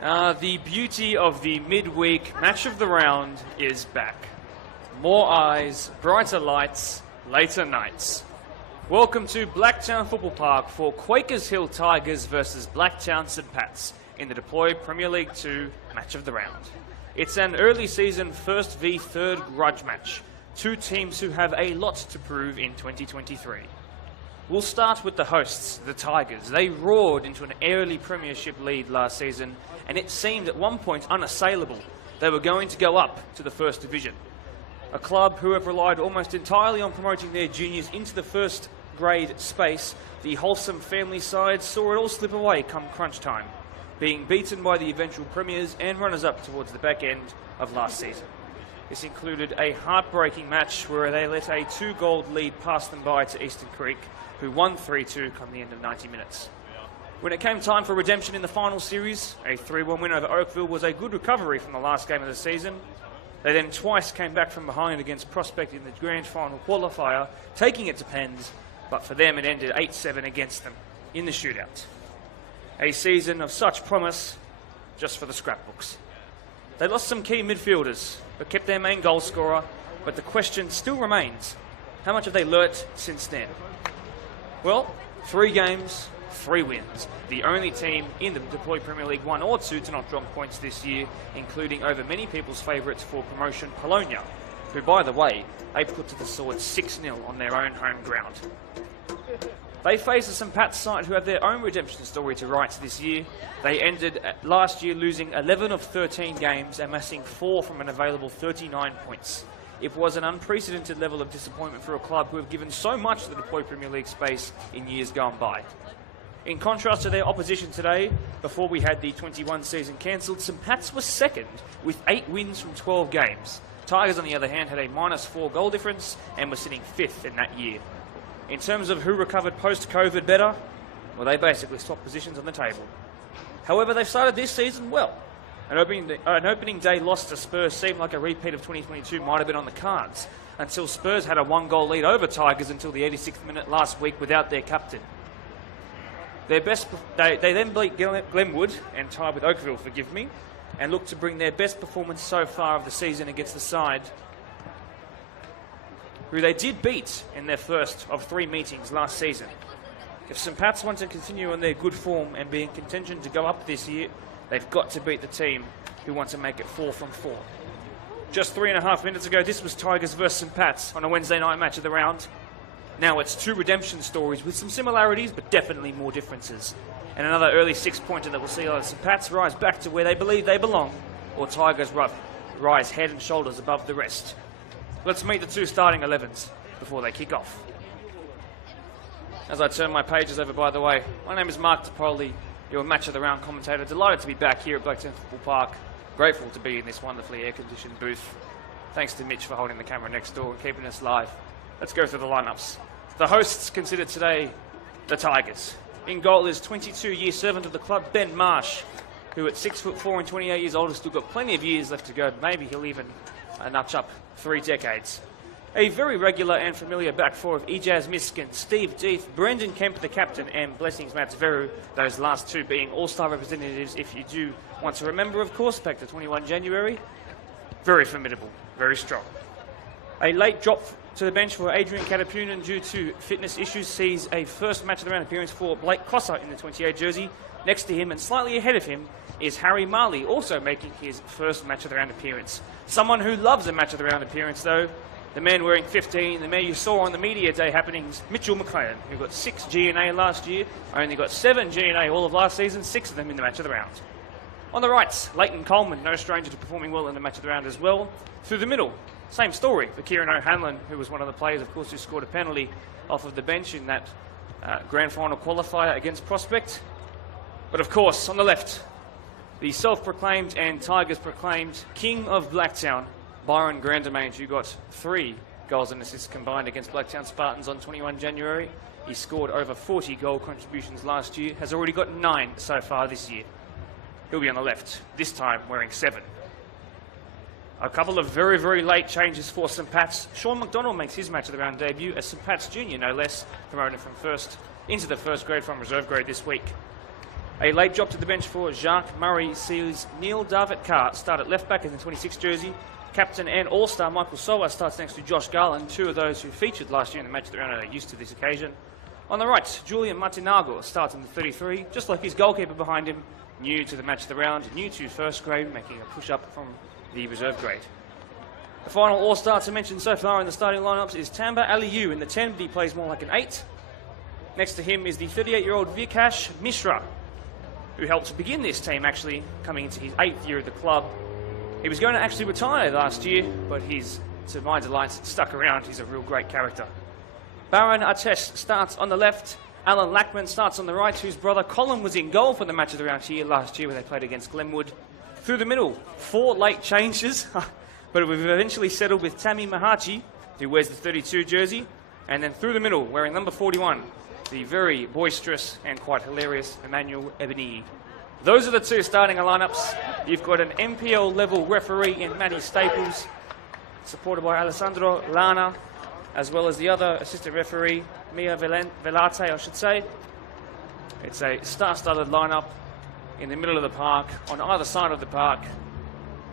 The beauty of the midweek match of the round is back. More eyes, brighter lights, later nights. Welcome to Blacktown Football Park for Quakers Hill Tigers versus Blacktown St Pat's in the Deploy Premier League 2 match of the round. It's an early season first v third grudge match. Two teams who have a lot to prove in 2023. We'll start with the hosts, the Tigers. They roared into an early premiership lead last season, and it seemed at one point unassailable. They were going to go up to the first division. A club who have relied almost entirely on promoting their juniors into the first grade space, the wholesome family side saw it all slip away come crunch time, being beaten by the eventual premiers and runners-up towards the back end of last season. This included a heartbreaking match where they let a 2-goal lead pass them by to Eastern Creek, who won 3-2 come the end of 90 minutes. When it came time for redemption in the final series, a 3-1 win over Oakville was a good recovery from the last game of the season. They then twice came back from behind against Prospect in the grand final qualifier, taking it to pens, but for them it ended 8-7 against them in the shootout. A season of such promise, just for the scrapbooks. They lost some key midfielders, but kept their main goal scorer, but the question still remains, how much have they learnt since then? Well, 3 games, 3 wins. The only team in the Deploy Premier League 1 or 2 to not drop points this year, including over many people's favourites for promotion, Polonia, who, by the way, they put to the sword 6-0 on their own home ground. They face a St Pat's side who have their own redemption story to write this year. They ended last year losing 11 of 13 games, amassing 4 from an available 39 points. It was an unprecedented level of disappointment for a club who have given so much to the Deploy Premier League space in years gone by. In contrast to their opposition today, before we had the 21 season cancelled, St Pat's was second with 8 wins from 12 games. Tigers, on the other hand, had a -4 goal difference and were sitting 5th in that year. In terms of who recovered post-COVID better, well, they basically swapped positions on the table. However, they've started this season well. An opening day loss to Spurs seemed like a repeat of 2022 might have been on the cards, until Spurs had a 1-goal lead over Tigers until the 86th minute last week without their captain. They then beat Glenwood and tied with Oakville, forgive me, and looked to bring their best performance so far of the season against the side who they did beat in their first of 3 meetings last season. If St Pat's want to continue on their good form and be in contention to go up this year, they've got to beat the team who want to make it 4 from 4. Just 3.5 minutes ago, this was Tigers versus St Pat's on a Wednesday night match of the round. Now it's 2 redemption stories with some similarities, but definitely more differences. And another early 6-pointer that will see either St Pat's rise back to where they believe they belong, or Tigers rise head and shoulders above the rest. Let's meet the 2 starting 11s before they kick off. As I turn my pages over, by the way, my name is Mark DePoli, your match of the round commentator. Delighted to be back here at Blacktown Football Park. Grateful to be in this wonderfully air-conditioned booth. Thanks to Mitch for holding the camera next door and keeping us live. Let's go through the lineups. The hosts considered today the Tigers. In goal is 22-year servant of the club, Ben Marsh, who at 6'4" and 28 years old has still got plenty of years left to go. Maybe he'll even notch up 3 decades. A very regular and familiar back four of Ijaz Miskin, Steve Deeth, Brendan Kemp, the captain, and Blessings Mats Veru, those last 2 being all-star representatives, if you do want to remember, of course, back to 21 January. Very formidable, very strong. A late drop to the bench for Adrian Katapunan due to fitness issues sees a first match of the round appearance for Blake Cossa in the 28 jersey. Next to him and slightly ahead of him is Harry Marley, also making his first match of the round appearance. Someone who loves a match of the round appearance, though, the man wearing 15, the man you saw on the media day happenings, Mitchell McLean, who got 6 G&A last year, only got 7 G&A all of last season, 6 of them in the match of the round. On the right, Leighton Coleman, no stranger to performing well in the match of the round as well. Through the middle, same story for Kieran O'Hanlon, who was one of the players, of course, who scored a penalty off of the bench in that grand final qualifier against Prospect. But of course, on the left, the self-proclaimed and Tigers-proclaimed King of Blacktown, Byron Grandemain, who got 3 goals and assists combined against Blacktown Spartans on 21 January. He scored over 40 goal contributions last year, has already got 9 so far this year. He'll be on the left, this time wearing 7. A couple of very, very late changes for St Pat's. Sean McDonald makes his match of the round debut as St Pat's junior, no less, promoted from first into the first grade from reserve grade this week. A late drop to the bench for Jacques Murray sees Neil David Carr start at left back in the 26 jersey. Captain and all-star Michael Sowa starts next to Josh Garland, two of those who featured last year in the match of the round and are used to this occasion. On the right, Julian Martinago starts in the 33, just like his goalkeeper behind him, new to the match of the round, new to first grade, making a push-up from the reserve grade. The final all-star to mention so far in the starting lineups is Tamba Aliyu in the 10, but he plays more like an 8. Next to him is the 38-year-old Vikash Mishra, who helped begin this team, actually, coming into his 8th year at the club. He was going to actually retire last year, but he's, to my delight, stuck around. He's a real great character. Baron Atesh starts on the left. Alan Lackman starts on the right, whose brother Colin was in goal for the match of the round here last year when they played against Glenwood. Through the middle, 4 late changes, but we've eventually settled with Tammy Mahachi, who wears the 32 jersey. And then through the middle, wearing number 41, the very boisterous and quite hilarious Emmanuel Ebony. Those are the 2 starting lineups. You've got an MPL level referee in Matty Staples, supported by Alessandro Lana, as well as the other assistant referee, Mia Velate, I should say. It's a star-studded lineup in the middle of the park, on either side of the park,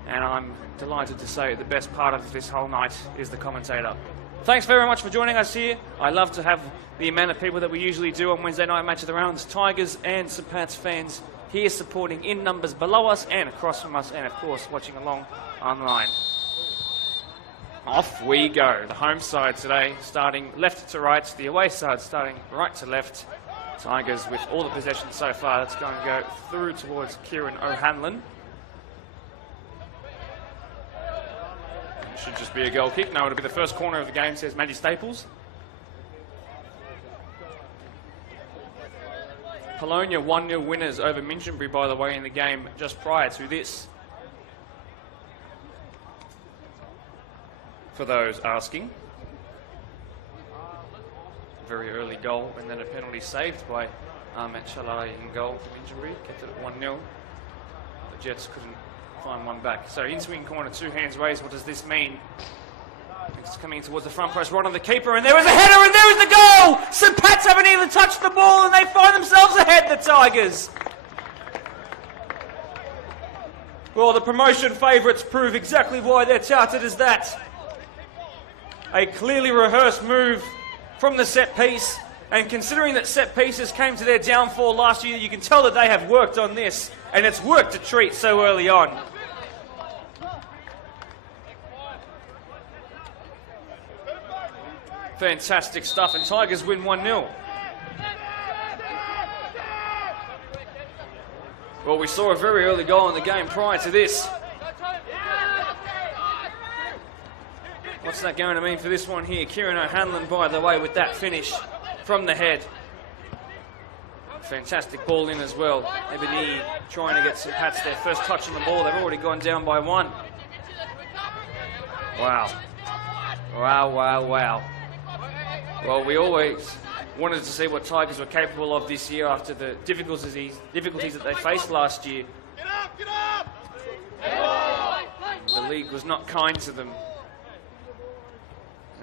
and I'm delighted to say the best part of this whole night is the commentator. Thanks very much for joining us here. I love to have the amount of people that we usually do on Wednesday night match of the rounds, Tigers and St. Pat's fans here supporting in numbers below us and across from us, and of course watching along online. Off we go. The home side today starting left to right, the away side starting right to left. Tigers with all the possession so far. That's going to go through towards Kieran O'Hanlon. Should just be a goal kick. No, it'll be the first corner of the game, says Matty Staples. Polonia 1-0 winners over Minchinbury, by the way, in the game just prior to this. For those asking. Very early goal and then a penalty saved by Ahmed Shalai in goal for Minchinbury. Kept it at 1-0. The Jets couldn't find one back. So in-swing corner, 2 hands raised. What does this mean? It's coming towards the front post, right on the keeper, and there is a header, and there is the goal! St. Pat's haven't even touched the ball, and they find themselves ahead, the Tigers. Well, the promotion favourites prove exactly why they're touted as that. A clearly rehearsed move from the set piece, and considering that set pieces came to their downfall last year, you can tell that they have worked on this, and it's worked a treat so early on. Fantastic stuff, and Tigers win 1-0. Well, we saw a very early goal in the game prior to this. What's that going to mean for this one here? Kieran O'Hanlon, by the way, with that finish from the head. Fantastic ball in as well. Ebony trying to get St. Pat's their first touch on the ball. They've already gone down by 1. Wow. Wow, wow, wow. Well, we always wanted to see what Tigers were capable of this year after the difficulties that they faced last year. The league was not kind to them.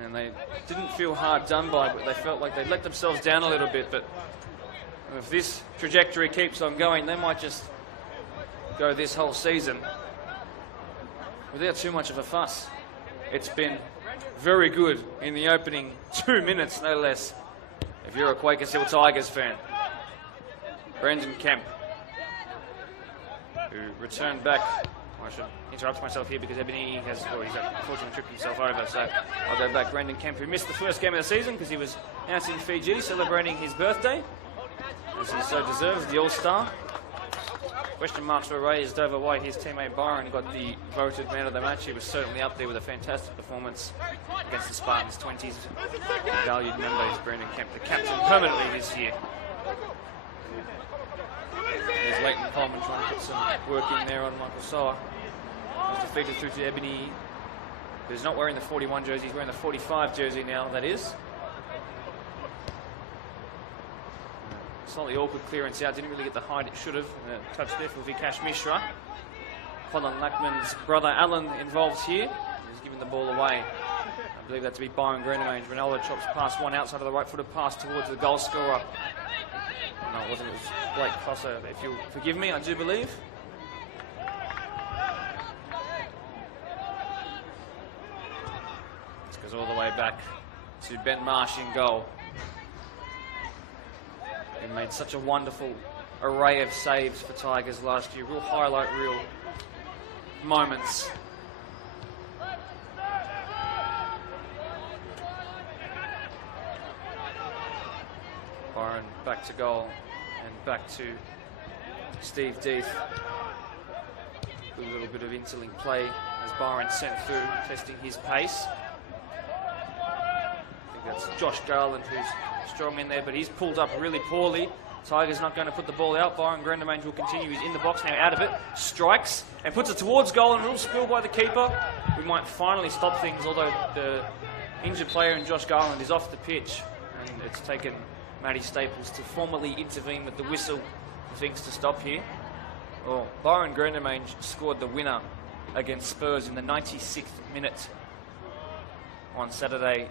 And they didn't feel hard done by, but they felt like they let themselves down a little bit. But if this trajectory keeps on going, they might just go this whole season without too much of a fuss. It's been very good in the opening 2 minutes, no less, if you're a Quakers Hill Tigers fan. Brendan Kemp, who returned back. I should interrupt myself here because Ebony he's unfortunately tripped himself over, so I'll go back. Brendan Kemp, who missed the first game of the season because he was out in Fiji celebrating his birthday, as he so deserves, the All-Star. Question marks were raised over why his teammate Byron got the voted man of the match. He was certainly up there with a fantastic performance against the Spartans 20s. Valued member is Brendan Kemp, the captain permanently this year. There's Leighton Coleman trying to put some work in there on Michael Sowa. He's defeated through to Ebony, who's not wearing the 41 jersey, he's wearing the 45 jersey now, that is. Slightly awkward clearance out, didn't really get the height it should have. Touch there for Vikash Mishra. Colin Lackman's brother Alan involved here. He's given the ball away. I believe that to be Byron Greenaway. Ronaldo chops past one outside of the right footed pass towards the goal scorer, no, it wasn't. It was Blake Cossa, if you'll forgive me, I do believe. This goes all the way back to Ben Marsh in goal. He made such a wonderful array of saves for Tigers last year. Real highlight reel moments. Byron back to goal and back to Steve Deeth. A little bit of interlink play as Byron sent through, testing his pace. I think that's Josh Garland who's strong in there, but he's pulled up really poorly. Tigers not going to put the ball out. Byron Grendemange will continue. He's in the box now, out of it. Strikes and puts it towards goal, and a little spill by the keeper. We might finally stop things, although the injured player in Josh Garland is off the pitch, and it's taken Matty Staples to formally intervene with the whistle for things to stop here. Well, Byron Grendemange scored the winner against Spurs in the 96th minute on Saturday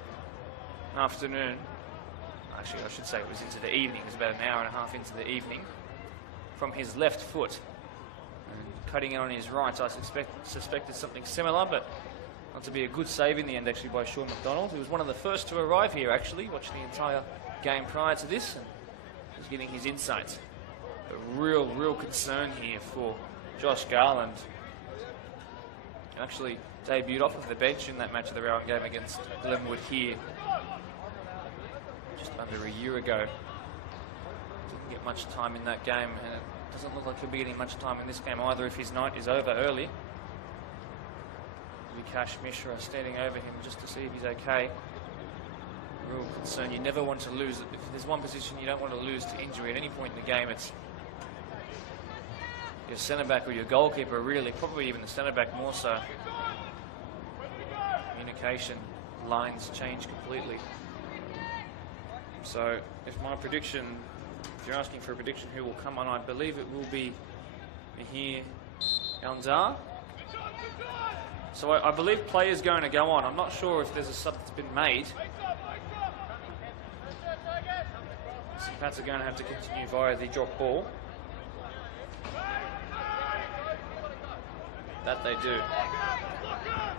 afternoon. Actually, I should say it was into the evening. It was about an hour and a half into the evening. From his left foot. And cutting it on his right, I suspected something similar, but not to be a good save in the end, actually, by Sean McDonald, who was one of the first to arrive here, actually, watched the entire game prior to this, and was getting his insights. But real concern here for Josh Garland. He actually debuted off of the bench in that match of the round game against Glenwood here just under a year ago. Didn't get much time in that game, and it doesn't look like he'll be getting much time in this game either if his night is over early. Vikash Mishra standing over him just to see if he's okay. Real concern. You never want to lose. If there's one position you don't want to lose to injury at any point in the game, it's your centre-back or your goalkeeper, really. Probably even the centre-back more so. Communication lines change completely. So, if my prediction, if you're asking for a prediction who will come on, I believe it will be Mihir Yandar. So I believe play is going to go on. I'm not sure if there's a sub that's been made. St. Pats are going to have to continue via the drop ball. That they do.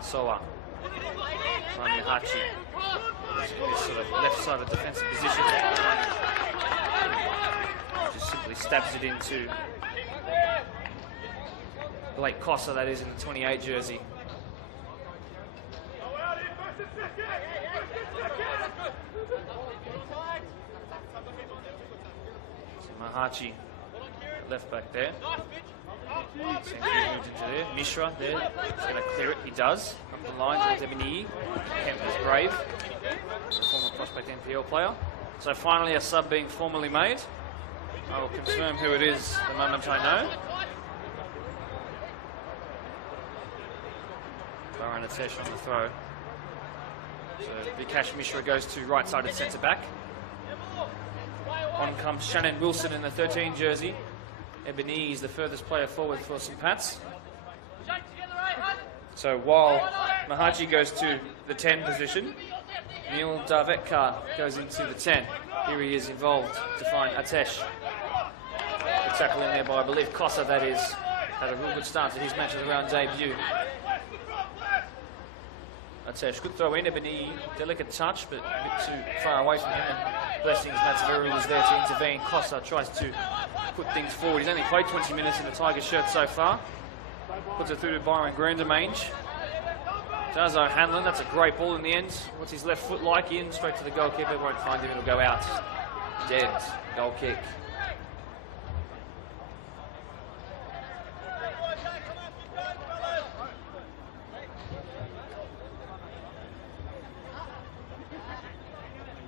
Soa. Mamihachi. In this sort of left-sided defensive position. Just simply stabs it into Blake Cossa, that is, in the 28 jersey. So Mahachi, left back there. Seems to have moved into there. Mishra there. He's going to clear it. He does. Up the line to Debini. Kemp is brave. Former prospect NPL player. So finally a sub being formally made. I will confirm who it is the moment I know. Baran Atesh on the throw. So Vikash Mishra goes to right-sided centre-back. On comes Shannon Wilson in the 13 jersey. Ebony is the furthest player forward for St. Pats. So while Mahachi goes to the 10 position, Neil Darvetkar goes into the 10. Here he is involved to find Atesh. A tackle in there by, I believe, Cossa, that is. Had a real good start to his match of the round debut. Atesh, good throw in. Ebony, delicate touch, but a bit too far away from him. And Blessings Mataveri was there to intervene. Cossa tries to put things forward. He's only played 20 minutes in the Tigers shirt so far. Puts it through to Byron Grendemange. Does O'Hanlon. That's a great ball in the end. What's his left foot like? In, straight to the goalkeeper. Won't find him. It'll go out. Dead. Goal kick.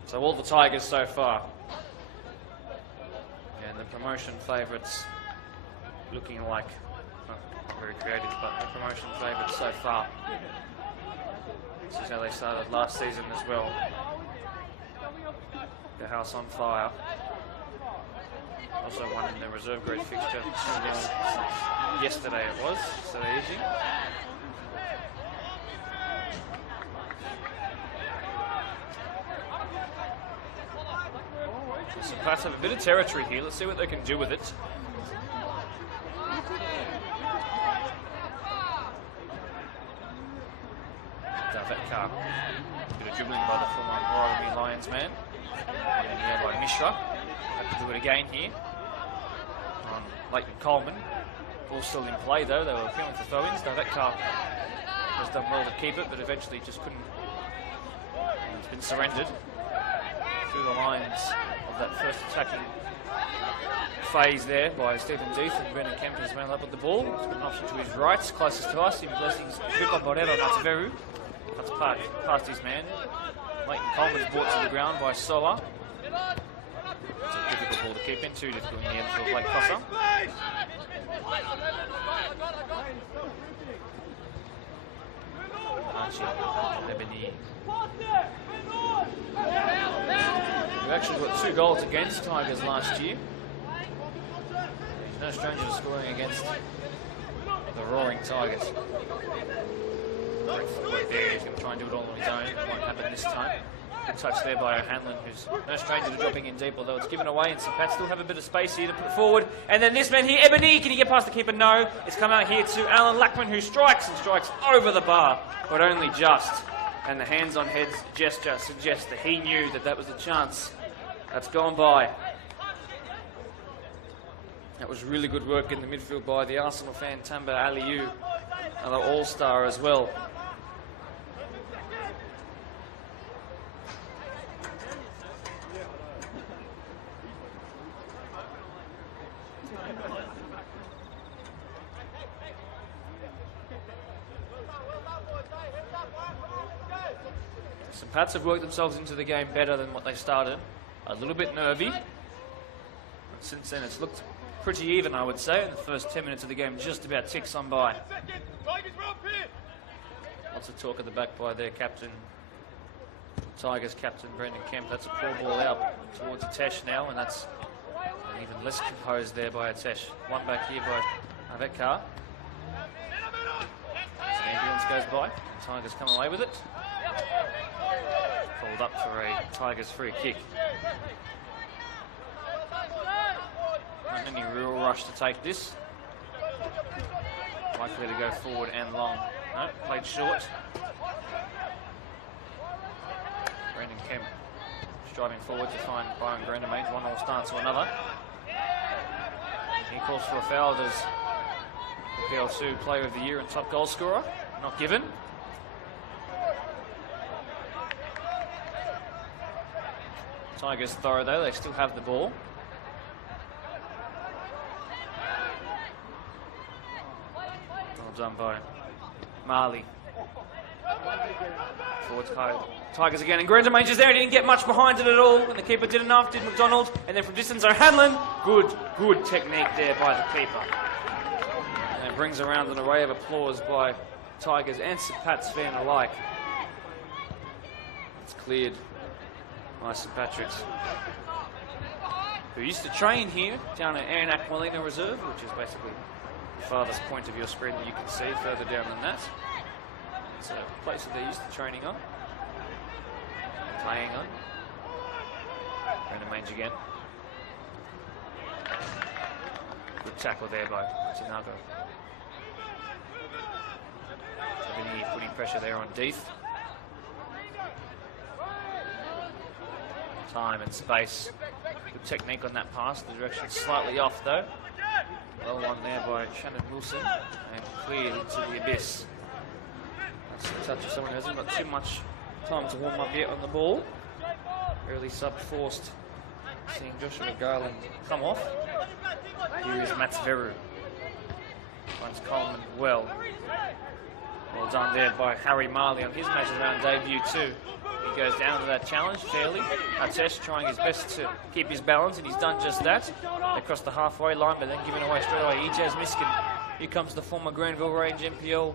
So all the Tigers so far. And the promotion favourites looking like, not very creative, but the promotion favourites so far. This is how they started last season as well. The house on fire. Also won in the reserve grade fixture. Yesterday it was, yesterday evening. Some St. Pat's have a bit of territory here. Let's see what they can do with it. Car. Bit of dribbling by the former Royal Lions man. And here by Mishra. Have to do it again here. On Leighton Coleman. Ball still in play though. They were appealing for throw-ins. Car has done well to keep it, but eventually just couldn't. It's been surrendered through the lines of that first attacking phase there by Stephen Deeth, and Brendan Kemp has ran up with the ball. He's got an option to his right, closest to us in Blessings. Vipa Borero Matveru. That's past his man. Leighton Coleman's brought to the ground by Sola. It's a difficult ball to keep in, too difficult in the end for Blake Cossa. Archie, Lebany. We actually got 2 goals against Tigers last year. He's no stranger to scoring against the Roaring Tigers. There, he's going to try and do it all on his own. It won't happen this time. Good touch there by O'Hanlon, who's no stranger to dropping in deep, although it's given away, and St. Pat still have a bit of space here to put forward. And then this man here, Ebony, can he get past the keeper? No. It's come out here to Alan Lackman, who strikes over the bar, but only just. And the hands on heads gesture suggests that he knew that that was the chance that's gone by. That was really good work in the midfield by the Arsenal fan, Tamba Aliou, another all-star as well. St. Pats have worked themselves into the game better than what they started. A little bit nervy. But since then it's looked pretty even, I would say. In the first 10 minutes of the game, just about ticks on by. Lots of talk at the back by their captain, Tigers captain Brendan Kemp. That's a poor ball out towards Atesh now, and that's even less composed there by Atesh. One back here by Avetkar. As the ambulance goes by, and Tigers come away with it. Called up for a Tigers free kick. Not any real rush to take this. Likely to go forward and long. No, played short. Brendan Kemp striving forward to find Byron Grandemains. 1-1 start to another. He calls for a foul. Does the PL2 Player of the Year and top goal scorer? Not given. Tigers throw though, they still have the ball. Well done by Marley. Towards Tigers again, and Grandemains is there, he didn't get much behind it at all, and the keeper did enough, did McDonald, and then from distance O'Hanlon, good technique there by the keeper. And it brings around an array of applause by Tigers and St. Pat's fan alike. It's cleared by St. Patrick's, who used to train here down at Anac Molina Reserve, which is basically the farthest point of your screen that you can see further down than that. It's a place that they're used to training on, playing on. Grandemains again. Good tackle there by Tinago. Putting pressure there on Deeth. Time and space. Good technique on that pass. The direction slightly off though. Well one there by Shannon Wilson and cleared into the abyss. That's the touch of someone who hasn't got too much time to warm up yet on the ball. Early sub forced. Seeing Joshua Garland come off. Here is Matveru. Finds Coleman well. Well done there by Harry Marley on his match round debut too. He goes down to that challenge fairly. Atesh trying his best to keep his balance, and he's done just that. Across the halfway line, but then given away straight away. Ijaz Miskin. Here comes the former Granville Range NPL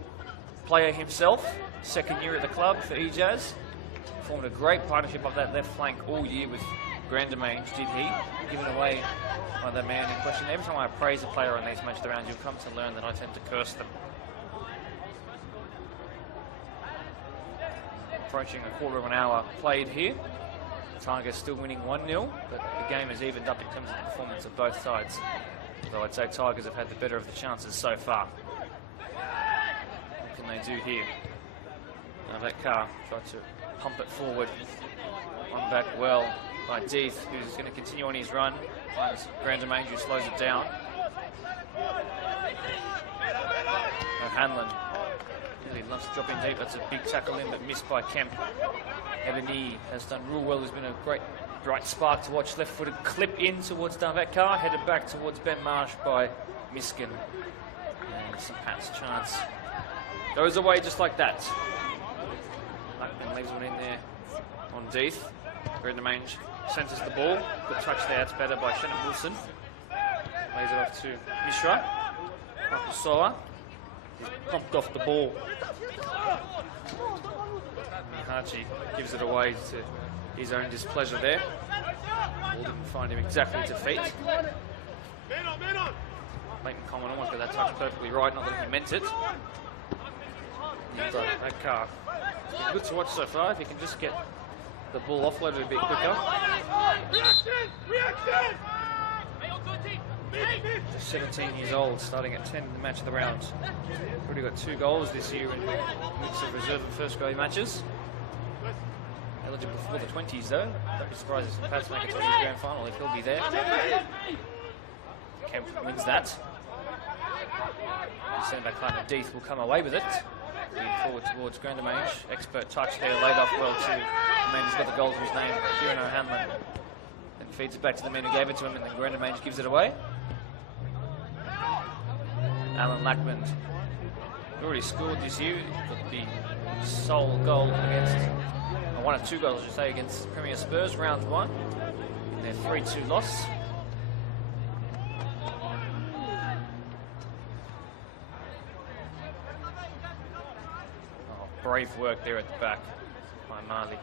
player himself. Second year at the club for Ijaz. Formed a great partnership of that left flank all year with Grandemains, did he? Given away by the man in question. Every time I praise a player on these matches around, you'll come to learn that I tend to curse them. Approaching a quarter of an hour played here. Tigers still winning 1-0, but the game has evened up in terms of the performance of both sides. Though I'd say Tigers have had the better of the chances so far. What can they do here? Now that car tried to pump it forward. On back well by Deeth, who's going to continue on his run. Finds Grandamange, who slows it down. Hanlon really loves to drop in deep. That's a big tackle in, but missed by Kemp. Ebony has done real well. There's been a great bright spark to watch. Left-footed clip in towards Darvetkar, headed back towards Ben Marsh by Miskin. And St. Pat's chance goes away just like that. Blackman leaves one in there on Deeth. Grandamange centres the ball. Good touch there. It's better by Shannon Wilson. Lays it off to Mishra. Makusoa. He's pumped off the ball. Haji gives it away to his own displeasure there. Ball didn't find him exactly to feet. Leighton Coleman almost got that touch perfectly right, not that he meant it. That car. Good to watch so far. If he can just get the ball offloaded a bit quicker. Just 17 years old, starting at 10 in the match of the round. Already got 2 goals this year in a mix of reserve and first grade matches. Eligible for the 20s though. Don't be surprised if Pats make it to the grand final if he'll be there. Kemp wins that. The centre back partner Deeth will come away with it. Lead forward towards Grandamange. Expert touch there, laid off well to the man who's got the goal to his name, Kieran O'Hanlon. Then feeds it back to the man who gave it to him, and then Grandamange gives it away. Alan Lackman already scored this year. Got the sole goal against, or 1 of 2 goals I should say, against Premier Spurs, round 1, in their 3-2 loss. Brave work there at the back by Marley.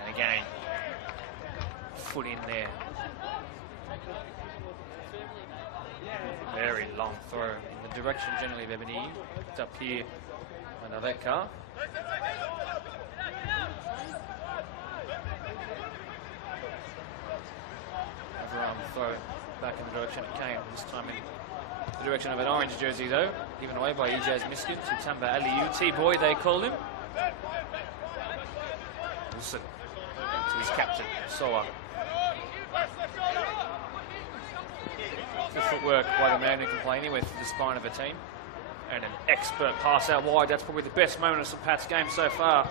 And again, foot in there. Very long throw in the direction generally of Ebony. Picked up here by Darvetkar. Overarm throw back in the direction it came, this time in the direction of an orange jersey though, given away by Ijaz Miskin to Tamba Aliyu. T-Boy they call him. Wilson to his captain, Soa. Good footwork by the man who can play anywhere through the spine of a team. And an expert pass out wide. That's probably the best moment of St. Pat's game so far.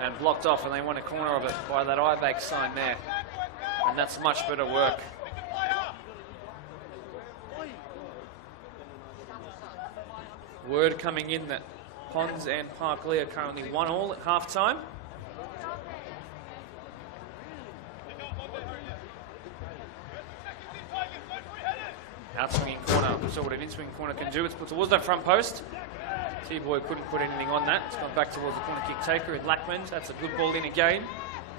And blocked off, and they want a corner of it by that eye-back sign there. And that's much better work. Word coming in that Pons and Parkley are currently 1-1 at half-time. Out-swinging corner. We saw what an in-swing corner can do. It's put towards that front post. T-Boy couldn't put anything on that. It's gone back towards the corner kick taker in Lackman. That's a good ball in again.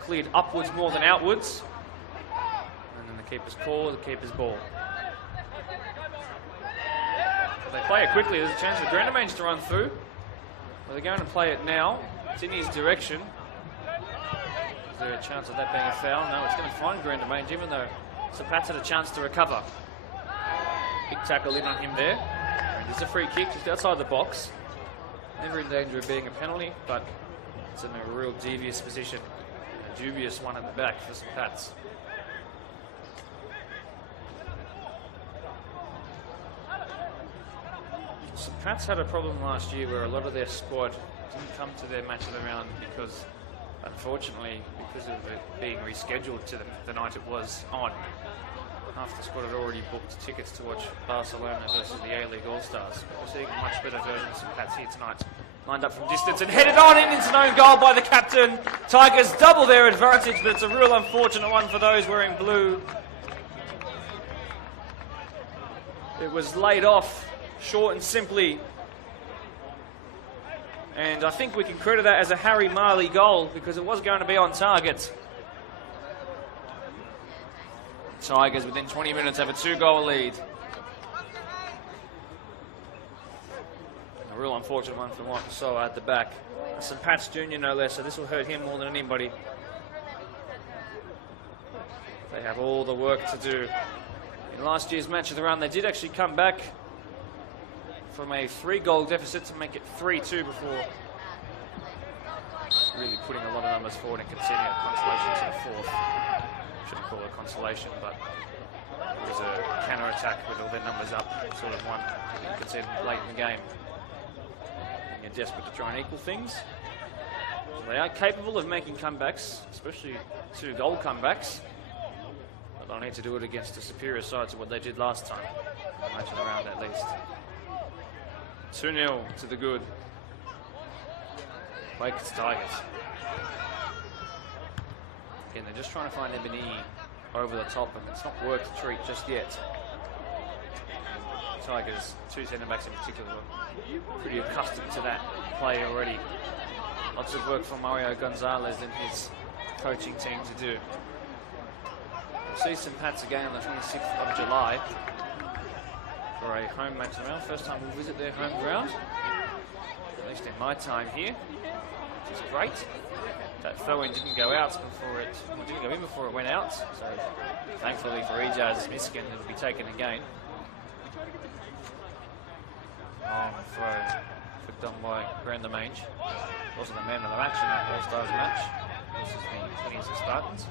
Cleared upwards more than outwards. And then the keeper's call, the keeper's ball. If they play it quickly, there's a chance for Grandamange to run through. Well, they're going to play it now. It's in his direction. Is there a chance of that being a foul? No, it's going to find Grandamange, even though St. Pat's had a chance to recover. Big tackle in on him there. And there's a free kick just outside the box. Never in danger of being a penalty, but it's in a real devious position. A dubious one at the back for St. Pat's. St. Pat's had a problem last year where a lot of their squad didn't come to their match of the round because, unfortunately, because of it being rescheduled to the night it was on. Half the squad had already booked tickets to watch Barcelona versus the A-League All-Stars. We're seeing a much better version of St. Pat's here tonight. Lined up from distance and headed on in into an own goal by the captain. Tigers double their advantage, but it's a real unfortunate one for those wearing blue. It was laid off short and simply. And I think we can credit that as a Harry Marley goal because it was going to be on target. Tigers within 20 minutes have a 2-goal lead. A real unfortunate one for Mike Soa at the back. St. Pat's Junior no less, so this will hurt him more than anybody. They have all the work to do. In last year's match of the round, they did actually come back from a 3-goal deficit to make it 3-2 before really putting a lot of numbers forward and conceding a consolation to the fourth. Shouldn't call it a consolation, but it was a counter-attack with all their numbers up, sort of one conceded late in the game. And you're desperate to try and equal things. So they are capable of making comebacks, especially 2-goal comebacks. But they'll need to do it against a superior side to what they did last time. Match of the round at least. 2-0 to the good. Quakers Tigers. Again, they're just trying to find Ebony over the top, and it's not worked a treat just yet. Tigers, 2 centre-backs in particular, are pretty accustomed to that play already. Lots of work for Mario Gonzalez and his coaching team to do. We'll see St. Pat's again on the 26th of July for a home match around. First time we'll visit their home ground, at least in my time here, which is great. That throw-in didn't go out before it, well, didn't go in before it went out, so thankfully for Ejaz Miskin, it will be taken again. Long throw flicked on by Grandamange. Wasn't the man of the match in that All-Stars match. This is the 20s of Spartans.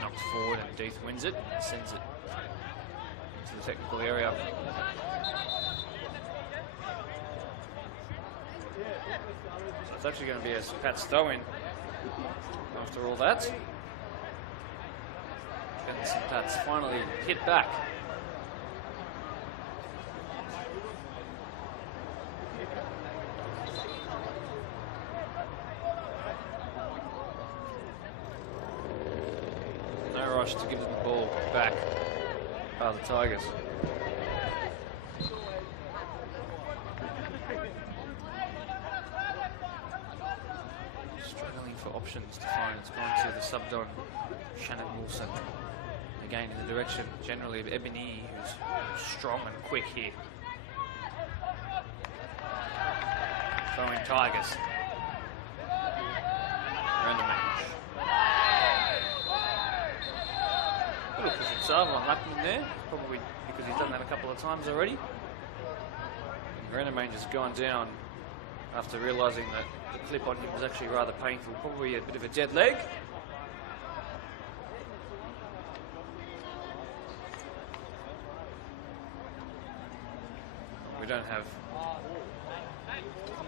Knocked forward and Deeth wins it, sends it into the technical area. So it's actually going to be a Pat throw-in after all that. And St. Pat's finally hit back. No rush to give them the ball back by the Tigers. Struggling for options to find. It's gone to the sub-don, Shannon Wilson. Again in the direction generally of Ebony, who's strong and quick here. Throwing Tigers. Grandamange. Little push and shove on Lackman there, probably because he's done that a couple of times already. Grandamange has gone down after realising that the clip on him was actually rather painful, probably a bit of a dead leg. We don't have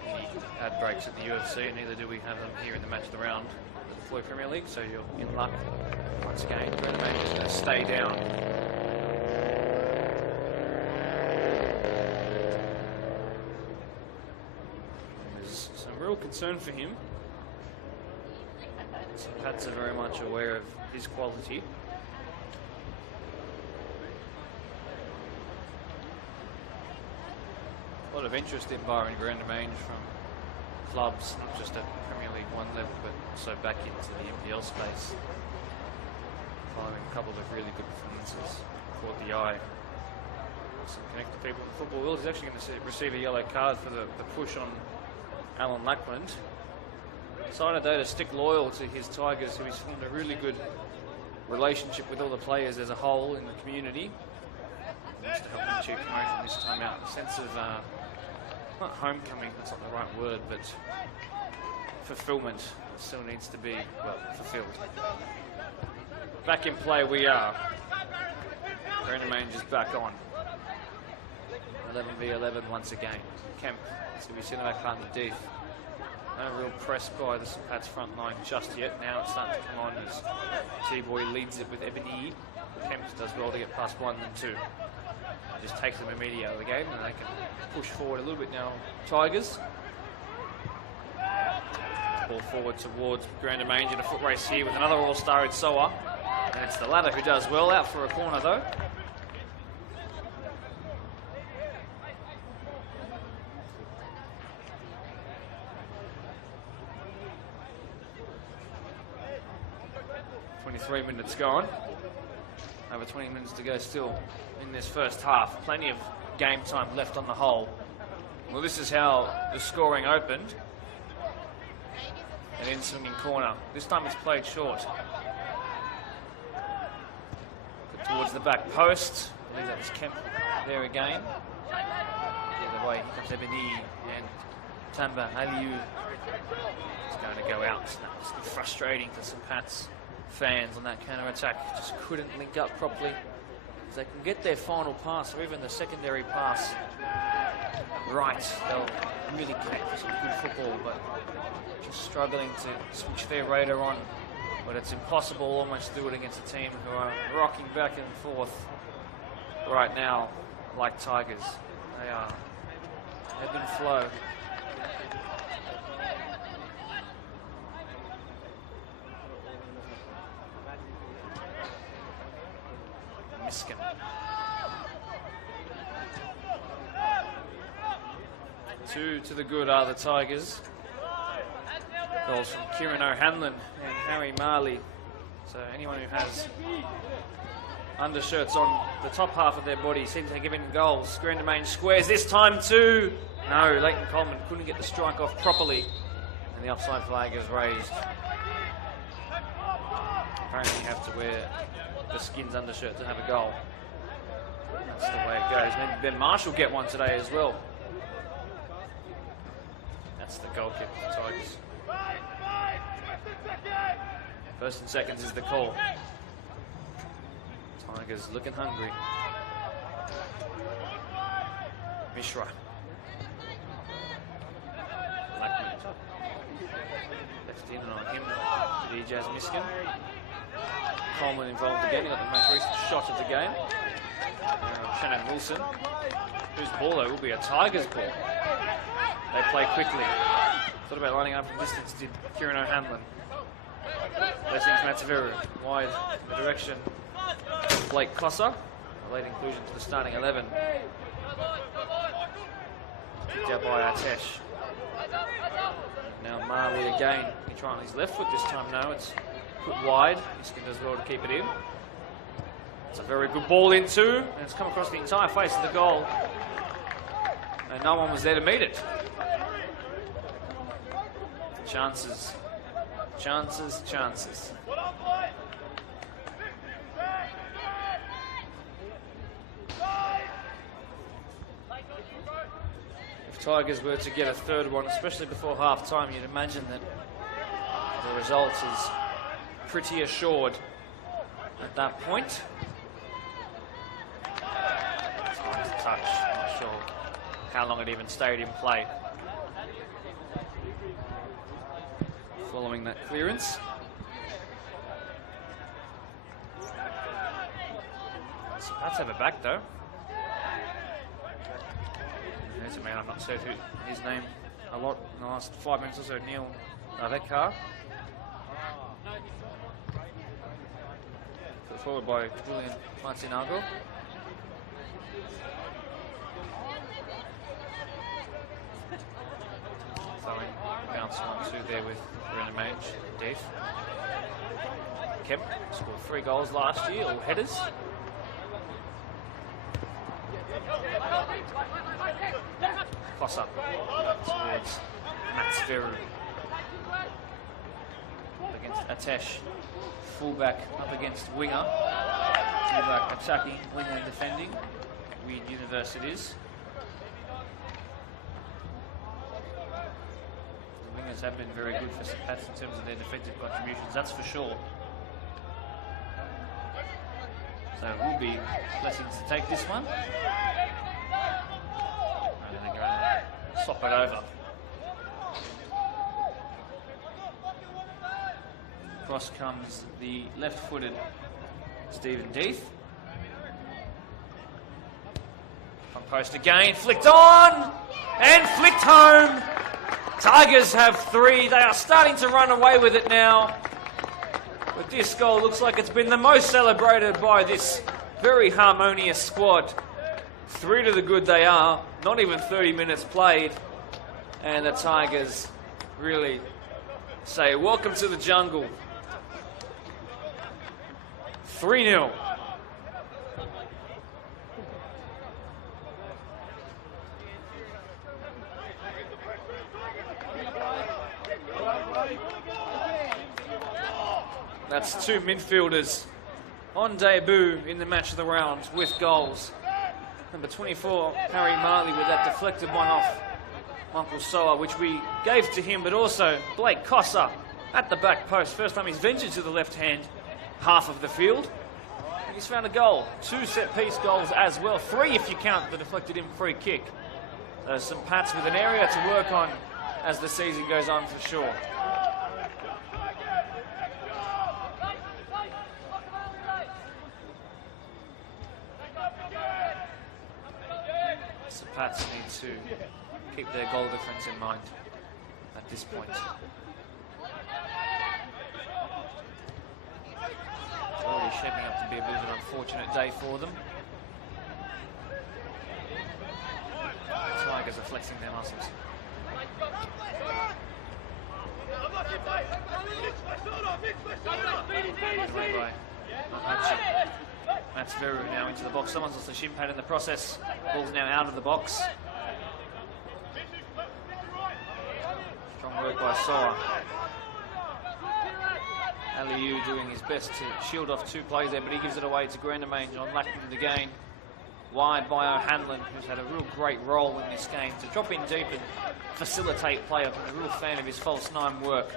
any ad breaks at the UFC, and neither do we have them here in the match of the round of the Floyd Premier League, so you're in luck once again. Grandamange is going to stay down. There's some real concern for him. St. Pat's are very much aware of his quality. A lot of interest in Byron Grandamange from clubs, not just at Premier League 1 level, but also back into the MPL space. Following a couple of really good performances, caught the eye. Some connected people in the football world. He's actually going to receive a yellow card for the push on Alan Lackland. Decided though to stick loyal to his Tigers, who he's formed a really good relationship with all the players as a whole in the community. He wants to help them achieve promotion this time out. A sense of not homecoming, that's not the right word, but fulfillment still needs to be, well, fulfilled. Back in play we are. Grandamange is back on. 11v11 once again. Kemp, it's going to be centre-back partner Deeth. No real press by the St. Pat's front line just yet. Now it's starting to come on as T-Boy leads it with Ebony. Kemp does well to get past 1 and 2. Just takes them immediately out of the game, and they can push forward a little bit now. Tigers. Ball forward towards Grandamange in a foot race here with another all-star in Soa. And it's the latter who does well, out for a corner though. "23 minutes gone. Over 20 minutes to go still in this first half. Plenty of game time left on the whole. Well, this is how the scoring opened. An in-swinging corner. This time it's played short. Good towards the back post. I believe that was Kemp there again. The other way, here comes Ebony and Tamba Aliu is going to go out. That must be frustrating for some Pats fans on that counter-attack. Just couldn't link up properly. If they can get their final pass or even the secondary pass right, they'll really connect for some good football, but just struggling to switch their radar on. But it's impossible almost to do it against a team who are rocking back and forth right now like Tigers. They are ebb and flow. Miskin. Two to the good are the Tigers. Goals from Kieran O'Hanlon and Harry Marley. So anyone who has undershirts on the top half of their body seems to give in goals. Grandemain squares this time too. No, Leighton Coleman couldn't get the strike off properly. And the offside flag is raised. Apparently you have to wear the Skins undershirt to have a goal. That's the way it goes. Maybe Ben Marshall get one today as well. That's the goal kick for the Tigers. First and seconds is the call. Tigers looking hungry. Mishra. Blackman. Left in on him. Ejaz Miskin. Coleman involved again. He got the most recent shot of the game. Shannon Wilson. Whose ball though will be a Tigers ball. They play quickly. Thought about lining up from distance, did Kieran O'Hanlon. Less into Matsaveru. Wide the direction. Blake Cosser. A late inclusion to the starting 11. Kicked out by Artesh. Now Marley again. He tried on his left foot this time. No, it's put wide. Miskin does well to keep it in. It's a very good ball in too. And it's come across the entire face of the goal. And no one was there to meet it. Chances. Chances, chances. If Tigers were to get a third one, especially before half-time, you'd imagine that the result is pretty assured at that point. Time to touch. Not sure how long it even stayed in play. Following that clearance. So let's have it back though. There's a man I've not said his name a lot in the last 5 minutes or so, Neil Navekar. Put forward by Julian Martinago. Throwing, bouncing on two there with Renamage, Dave. Kemp scored 3 goals last year, all headers. Cross up towards Matsveru. Up against Atesh. Fullback up against winger. Fullback attacking, winger defending. Weird universe it is. The wingers have been very good for St. Pat's in terms of their defensive contributions, that's for sure. So it will be blessings to take this one. And they're going to swap it over. Across comes the left-footed Stephen Death. Front post again, flicked on and flicked home. Tigers have 3. They are starting to run away with it now. But this goal looks like it's been the most celebrated by this very harmonious squad. 3 to the good they are. Not even 30 minutes played. And the Tigers really say, welcome to the jungle. 3-0. That's two midfielders on debut in the match of the round with goals. Number 24, Harry Marley, with that deflected one off Uncle Soa, which we gave to him, but also Blake Cossa at the back post. First time he's ventured to the left-hand half of the field. And he's found a goal. 2 set-piece goals as well. 3 if you count the deflected-in free kick. There's some Pats with an area to work on as the season goes on for sure. So Pats need to keep their goal difference in mind at this point. It's already shaping up to be a bit of an unfortunate day for them. The Tigers are flexing their muscles. That's Veru now into the box. Someone's lost a shin pad in the process. Ball's now out of the box. Strong work by Soa. Aliu doing his best to shield off 2 plays there, but he gives it away to Grandamange on lacking the gain. Wide by O'Hanlon, who's had a real great role in this game to drop in deep and facilitate play. I've been a real fan of his false 9 work.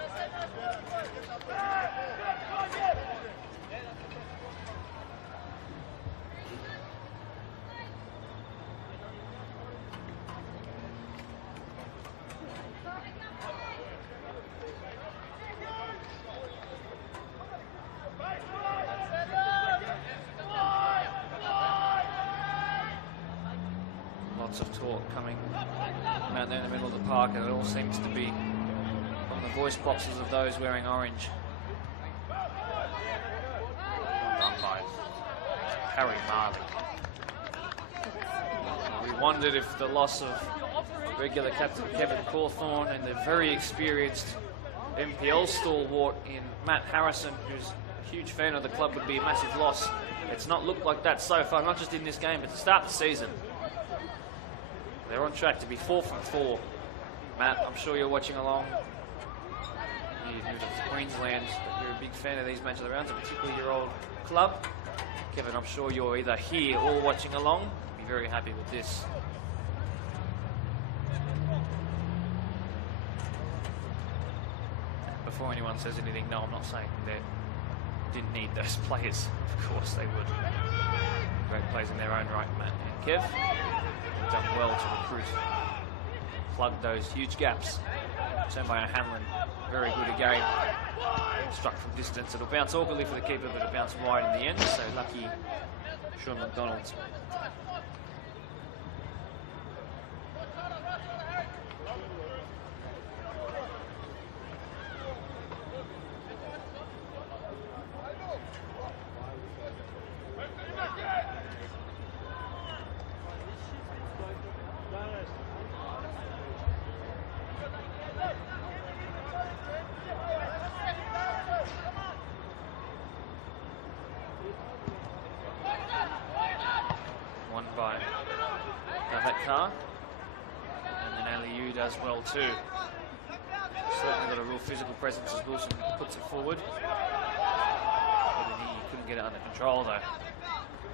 Lots of talk coming out there in the middle of the park, and it all seems to be from the voice boxes of those wearing orange. Done by Harry Marley. We wondered if the loss of regular captain Kevin Cawthorne and the very experienced MPL stalwart in Matt Harrison, who's a huge fan of the club, would be a massive loss. It's not looked like that so far, not just in this game, but to start the season. They're on track to be 4 from 4. Matt, I'm sure you're watching along. You moved to Queensland, but you're a big fan of these matches of the rounds, and particularly your old club. Kevin, I'm sure you're either here or watching along. Be very happy with this. Before anyone says anything, no, I'm not saying they didn't need those players. Of course they would. Great players in their own right, Matt and Kev. Done well to recruit, plug those huge gaps. Turned by O'Hanlon, very good again. Struck from distance. It'll bounce awkwardly for the keeper, but it'll bounce wide in the end. So lucky Sean McDonald. By that car, and then Aliu does well too. Certainly got a real physical presence as Wilson puts it forward. But then he couldn't get it under control though.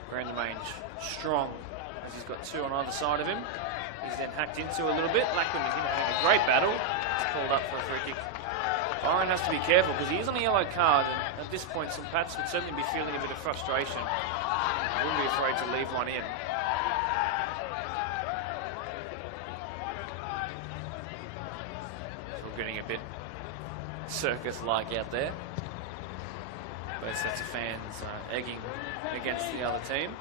Grandamange strong as he's got 2 on either side of him. He's then hacked into a little bit. Lackland is in a great battle. He's called up for a free kick. Byron has to be careful because he is on a yellow card, and at this point some Pats would certainly be feeling a bit of frustration. I wouldn't be afraid to leave one in. Getting a bit circus-like out there. Both sets of fans egging against the other team.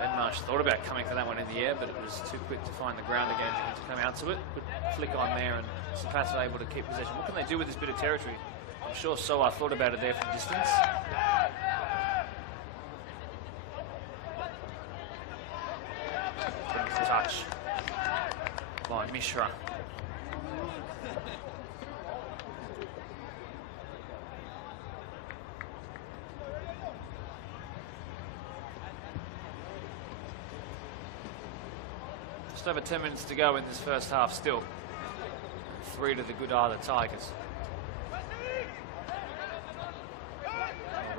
Ben Marsh thought about coming for that one in the air, but it was too quick to find the ground again for him to come out to it. Good flick on there, and some Pats are able to keep possession. What can they do with this bit of territory? I'm sure Soa thought about it there from distance. Good touch by Mishra. Just over 10 minutes to go in this first half still. 3 to the good are the Tigers.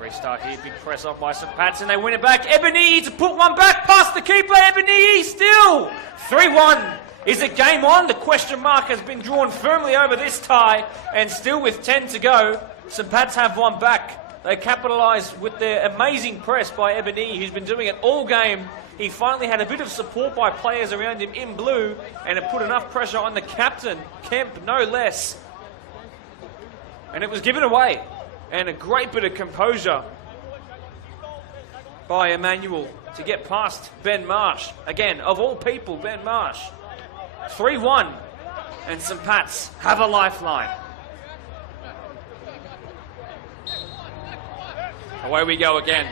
Restart here, big press off by St. Pat's, and they win it back. Ebony to put one back past the keeper. Ebony still 3-1. Is it game on? The question mark has been drawn firmly over this tie, and still with 10 to go, St. Pat's have one back. They capitalise with their amazing press by Ebony, who's been doing it all game. He finally had a bit of support by players around him in blue, and it put enough pressure on the captain, Kemp, no less. And it was given away. And a great bit of composure by Emmanuel to get past Ben Marsh. Again, of all people, Ben Marsh. 3-1. And St. Pat's have a lifeline. Away we go again.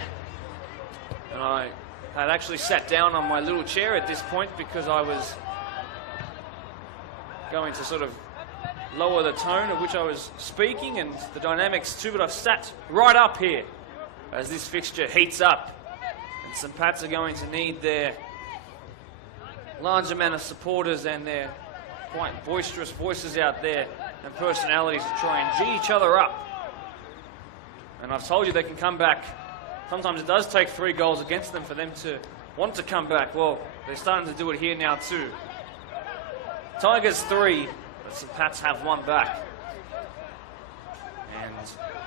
And I had actually sat down on my little chair at this point because I was going to sort of lower the tone at which I was speaking and the dynamics too, but I've sat right up here as this fixture heats up. And St. Pat's are going to need their large amount of supporters and their quite boisterous voices out there and personalities to try and G each other up. And I've told you they can come back. Sometimes it does take 3 goals against them for them to want to come back. Well, they're starting to do it here now too. Tigers 3, but St. Pat's have 1 back. And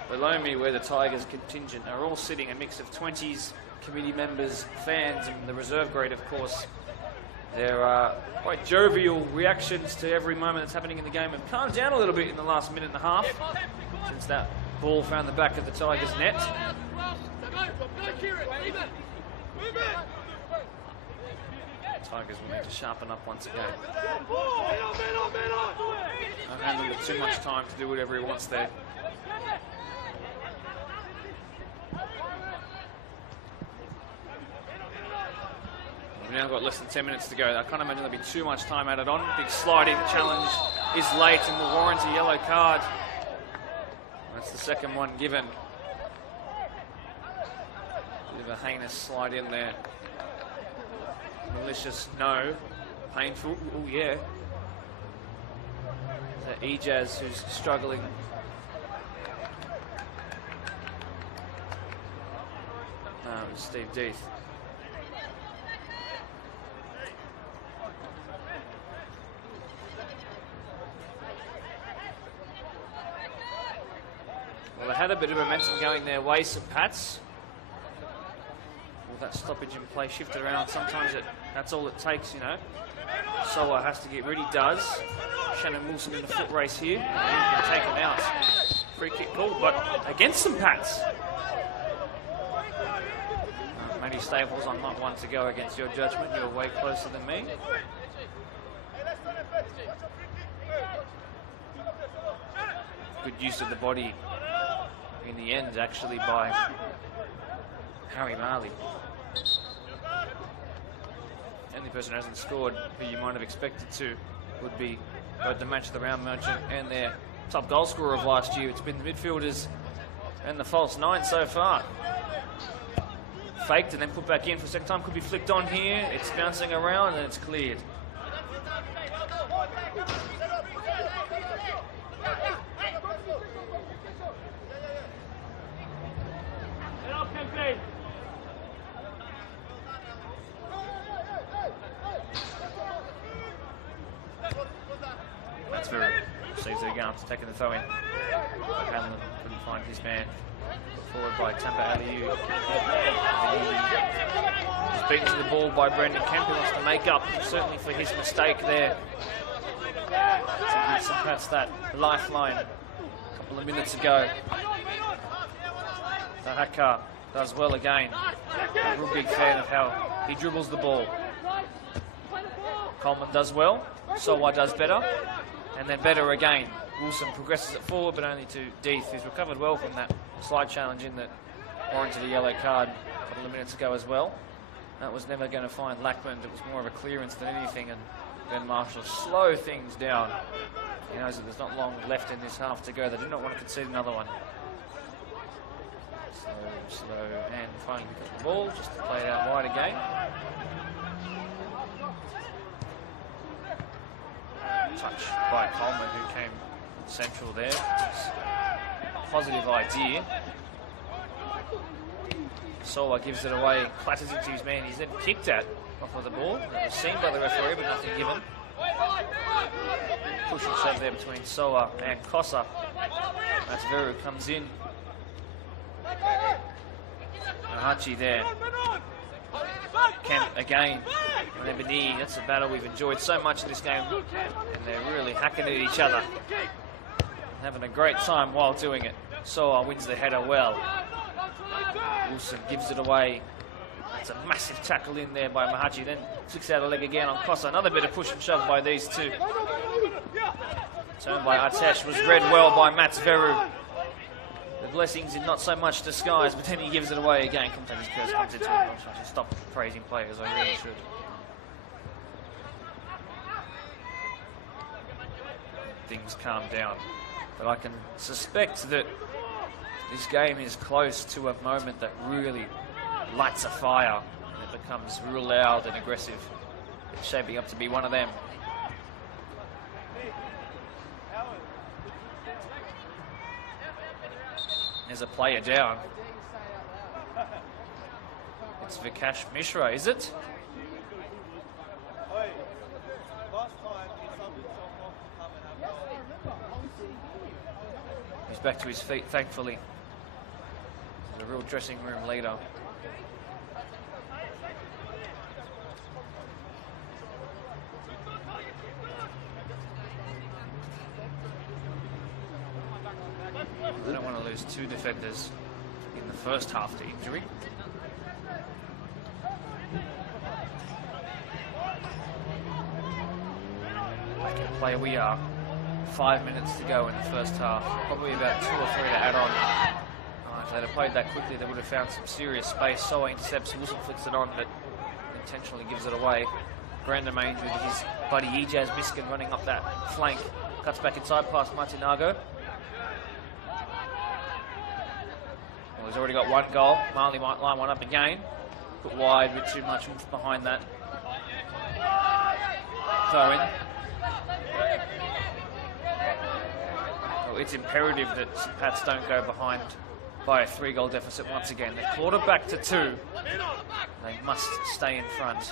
below me, where the Tigers contingent are all sitting, a mix of 20s, committee members, fans, and the reserve grade, of course. There are quite jovial reactions to every moment that's happening in the game. Have calmed down a little bit in the last minute and a half since that ball found the back of the Tigers' net. Tigers will need to sharpen up once again. I've handled it too much time to do whatever he wants there. We've now got less than 10 minutes to go. I can't imagine there'll be too much time added on. Big sliding challenge is late and will warrant a yellow card. That's the second one given. Bit of a heinous slide in there. Malicious, no. Painful, oh yeah. Is that Ejaz who's struggling? No, it was Steve Death. Well, they had a bit of momentum going their way, St. Pat's. With that stoppage in play shifted around, sometimes that's all it takes, you know. Soa has to get rid, he does. Shannon Wilson in the foot race here. He's been taken out. Free kick call, but against St. Pat's. Matty Staples, I'm not one to go against your judgment. You're way closer than me. Good use of the body in the end, actually, by Harry Marley. The only person who hasn't scored who you might have expected to would be both the match of the round merchant and their top goal scorer of last year. It's been the midfielders and the false 9 so far. Faked and then put back in for a second time. Could be flicked on here. It's bouncing around and it's cleared. That's very sees their arms taking the throw in. Hanlon couldn't find his man. Forward by Tampa Aliu. He's beaten to the ball by Brendan Kemp, who wants to make up certainly for his mistake there. So perhaps that lifeline a couple of minutes ago. Tahaka does well again. I'm a real big fan of how he dribbles the ball. Coleman does well. Sowa does better. And then better again. Wilson progresses it forward, but only to Death, who's recovered well from that slide challenge in that warranted a yellow card a couple of minutes ago as well. That was never going to find Lackman. It was more of a clearance than anything, and Ben Marshall slow things down. He knows that there's not long left in this half to go. They do not want to concede another one. Slow, and finally pick up the ball, just to play it out wide again. Touch by Coleman, who came central there. Positive idea. Sola gives it away, clatters into his man. He's then kicked at off of the ball. That was seen by the referee, but nothing given. Push and shove there between Sola and Kosa. That's Veru comes in. Hachi there. Kemp again. Nebani, that's a battle we've enjoyed so much in this game. And they're really hacking at each other. Having a great time while doing it. Soa wins the header well. Wilson gives it away. It's a massive tackle in there by Mahachi. Then flicks out a leg again on Kosa. Another bit of push and shove by these two. Turn by Artesh was read well by Mats Veru. The blessings in not so much disguise, but then he gives it away again. Commentator's curse comes into it. I should stop praising players, I really should. Things calm down. But I can suspect that this game is close to a moment that really lights a fire and it becomes real loud and aggressive. It's shaping up to be one of them. There's a player down. It's Vikash Mishra, is it? He's back to his feet, thankfully. He's a real dressing room leader. They don't want to lose two defenders in the first half to injury. Back in play we are. 5 minutes to go in the first half. Probably about 2 or 3 to add on. If they'd have played that quickly, they would have found some serious space. Soa intercepts, Wilson flicks it on, but intentionally gives it away. Brandon Mange with his buddy Ejaz Miskin running up that flank. Cuts back inside past Martinago. Well, he's already got one goal. Marley might line one up again. Put wide with too much oomph behind that. Throw in. Well, it's imperative that St Pat's don't go behind by a 3-goal deficit once again. They've clawed it back to 2. They must stay in front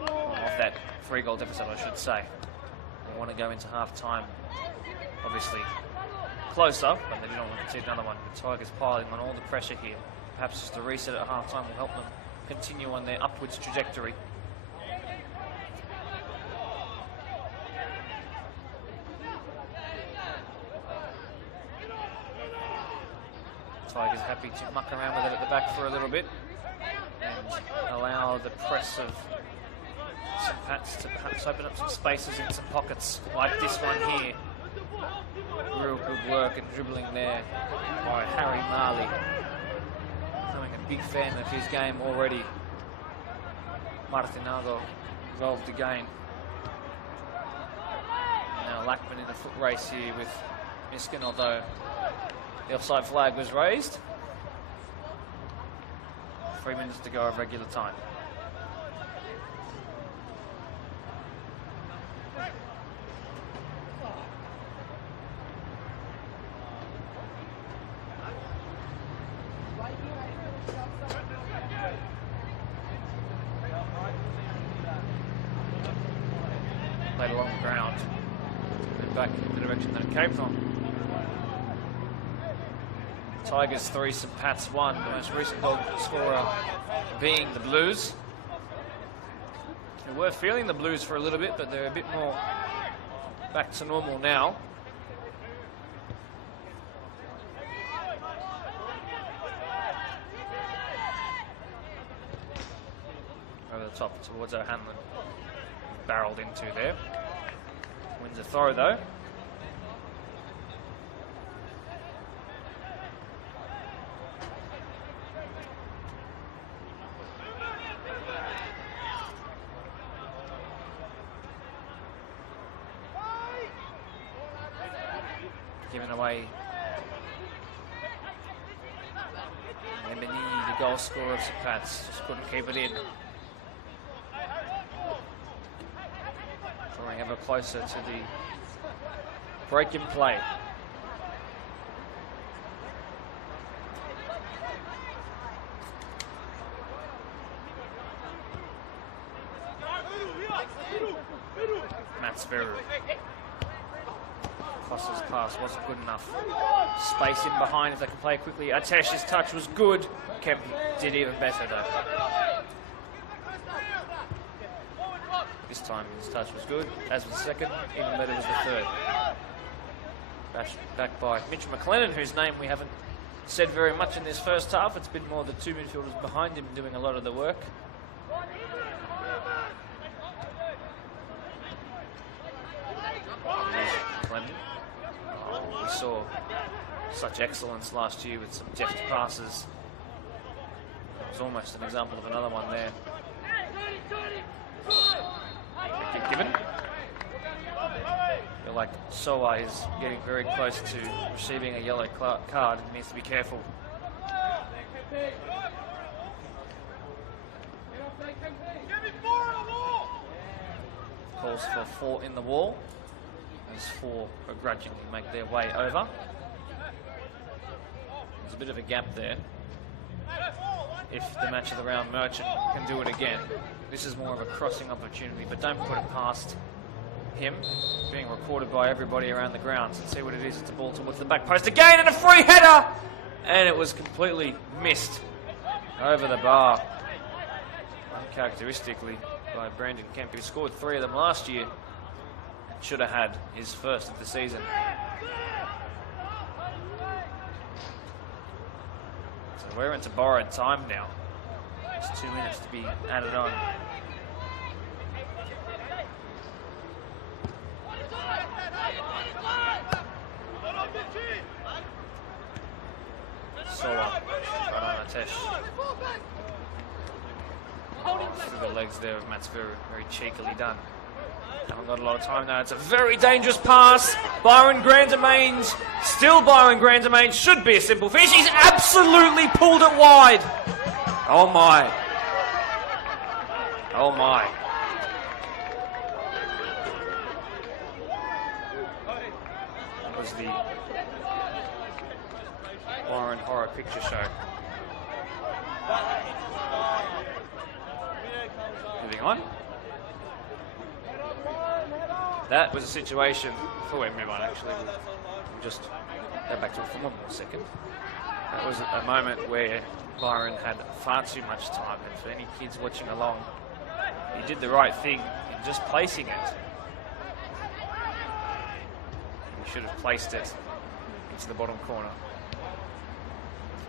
of that 3-goal deficit, I should say. They want to go into half-time, obviously, closer, but they do not want to concede another one. The Tigers piling on all the pressure here. Perhaps just a reset at half-time will help them continue on their upwards trajectory. Tigers happy to muck around with it at the back for a little bit and allow the press of St Pat's to perhaps open up some spaces in some pockets like this one here. Real good work and dribbling there by Harry Marley. Becoming a big fan of his game already. Martinago involved again. Now Lackman in the foot race here with Miskin, although the offside flag was raised. 3 minutes to go of regular time. Played along the ground and back in the direction that it came from. Tigers 3, St Pat's 1. The most recent goal scorer being the Blues. They were feeling the Blues for a little bit, but they're a bit more back to normal now. Over the top towards O'Hanlon. Barreled into there. Wins a throw though. Given away. Nebani, the goal scorer of St Pat's, just couldn't keep it in. Drawing ever closer to the break in play. Matsveru. Kossa's pass wasn't good enough. Space in behind if they can play quickly. Atesh's touch was good. Kemp did even better though. This time his touch was good, as was the second, even better was the third. Back by Mitch McLennan, whose name we haven't said very much in this first half. It's been more the two midfielders behind him doing a lot of the work. McLennan. Oh, we saw such excellence last year with some deft passes. It was almost an example of another one there. Given. Feel like Soa is getting very close to receiving a yellow card and needs to be careful. Calls for 4 in the wall as 4 begrudgingly make their way over. There's a bit of a gap there. If the match of the round merchant can do it again. This is more of a crossing opportunity, but don't put it past him. Being recorded by everybody around the grounds. Let's see what it is. It's a ball towards the back post again and a free header! And it was completely missed over the bar. Uncharacteristically by Brandon Kemp, who scored 3 of them last year. Should have had his first of the season. So we're into borrowed time now. It's 2 minutes to be added on. Soa, Atesh. Through the legs there of Matsveru, very cheekily done. Haven't got a lot of time now. It's a very dangerous pass. Byron Grandemains, still Byron Grandemains, should be a simple finish. He's absolutely pulled it wide. Oh my. Oh my. That was the Warren Horror Picture Show. Moving on. That was a situation, before we move on actually, we'll just go back to it for one more second. That was a moment where Byron had far too much time, and for any kids watching along, he did the right thing in just placing it. He should have placed it into the bottom corner.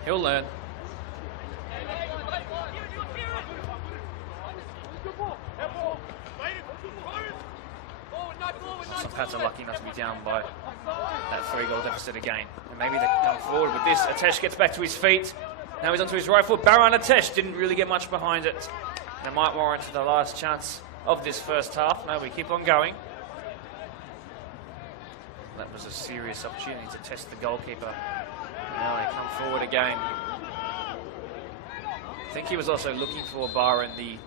He'll learn. Some Pats are lucky not to be down by that 3-goal deficit again. And maybe they can come forward with this. Atesh gets back to his feet. Now he's onto his right foot. Baron Atesh didn't really get much behind it. That might warrant the last chance of this first half. No, we keep on going. That was a serious opportunity to test the goalkeeper. Now they come forward again. I think he was also looking for Byron the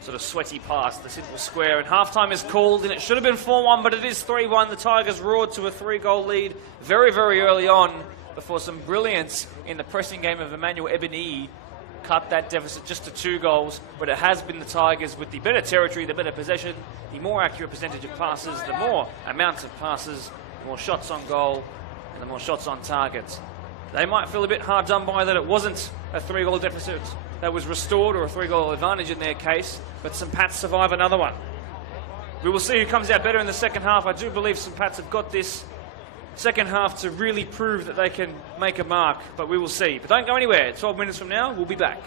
sort of sweaty pass, the simple square, and halftime is called, and it should have been 4-1, but it is 3-1. The Tigers roared to a 3-goal lead very, very early on before some brilliance in the pressing game of Emmanuel Ebony cut that deficit just to 2 goals, but it has been the Tigers with the better territory, the better possession, the more accurate percentage of passes, the more amounts of passes, the more shots on goal, and the more shots on target. They might feel a bit hard done by that it wasn't a 3-goal deficit that was restored, or a 3-goal advantage in their case, but St Pats survive another one. We will see who comes out better in the second half. I do believe St Pats have got this second half to really prove that they can make a mark, but we will see. But don't go anywhere. 12 minutes from now, we'll be back.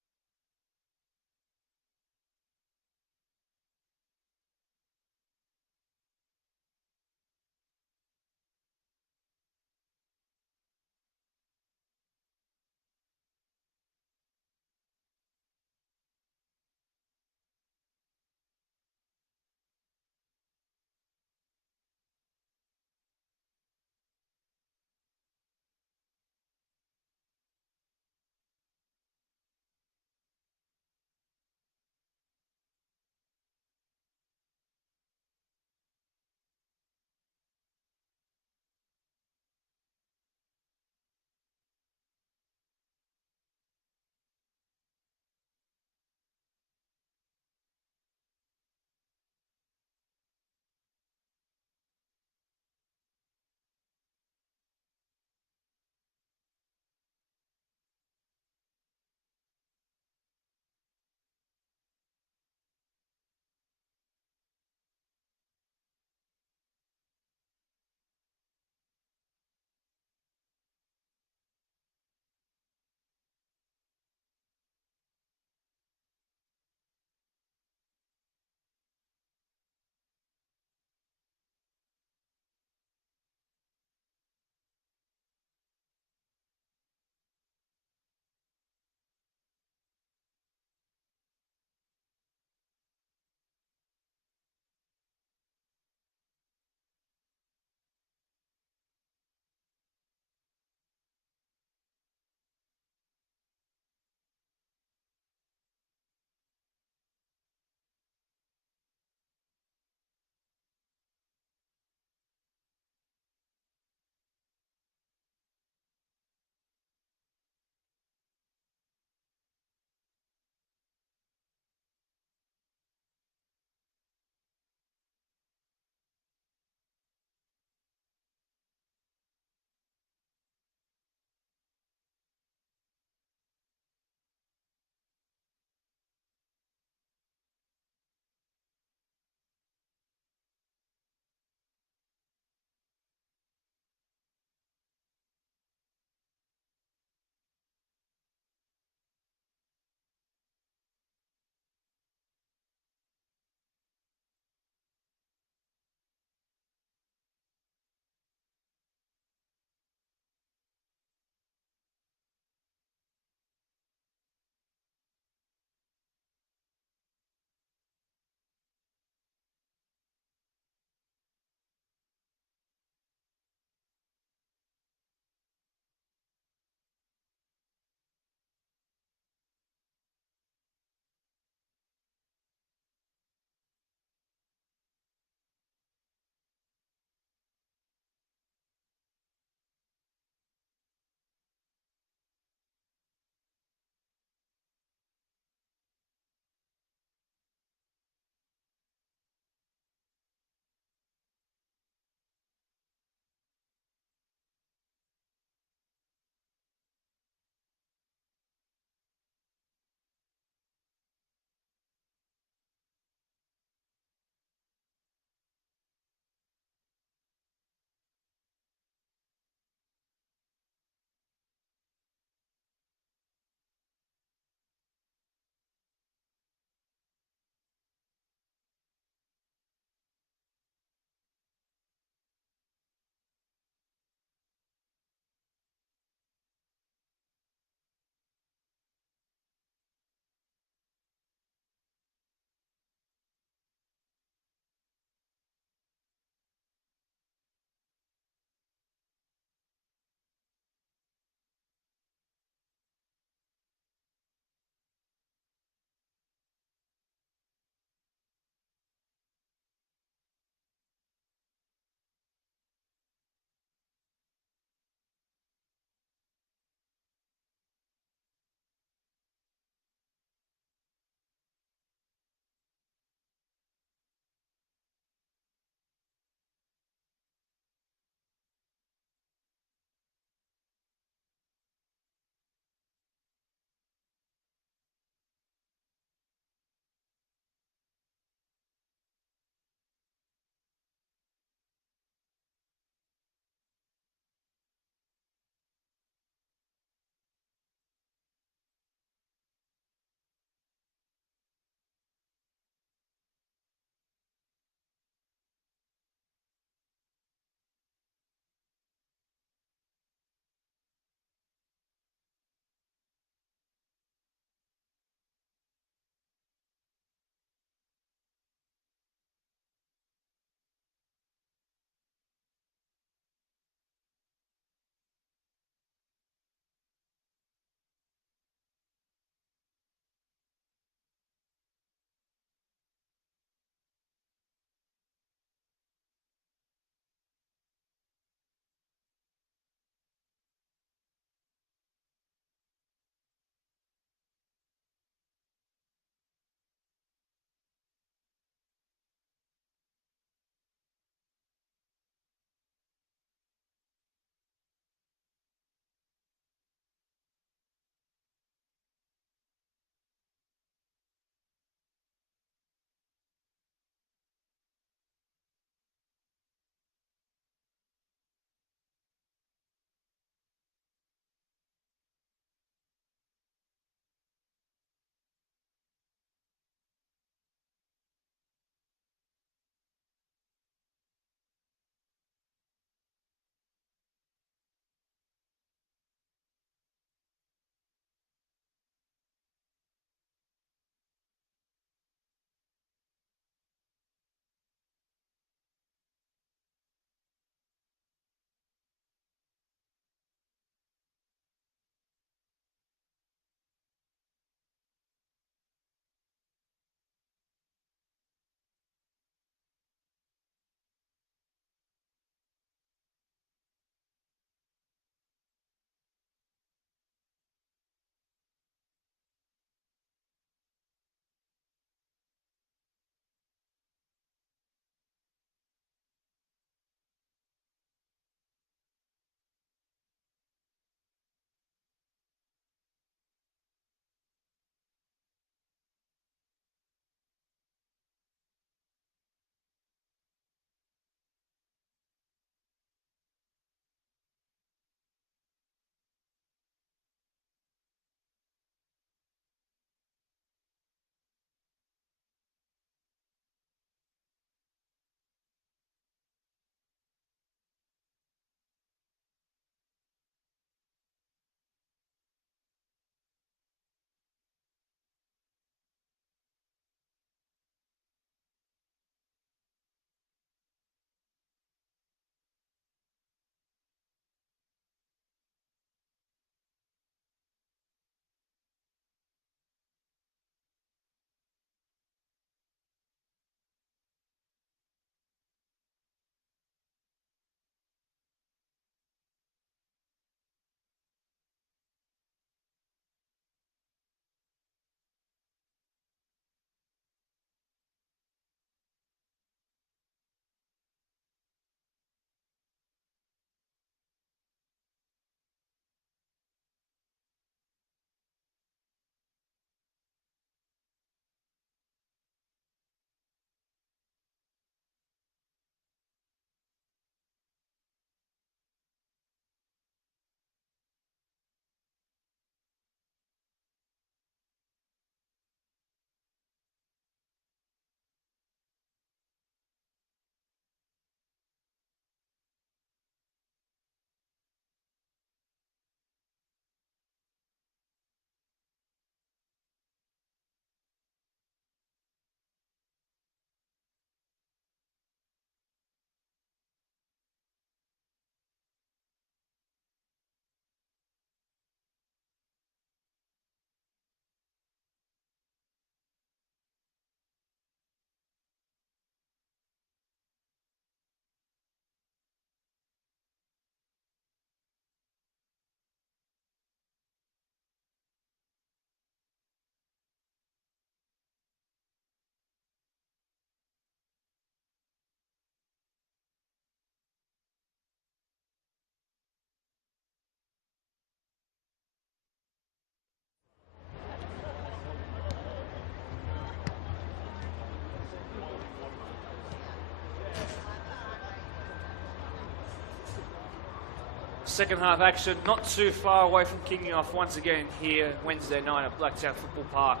second half action, not too far away from kicking off once again here Wednesday night at Blacktown Football Park.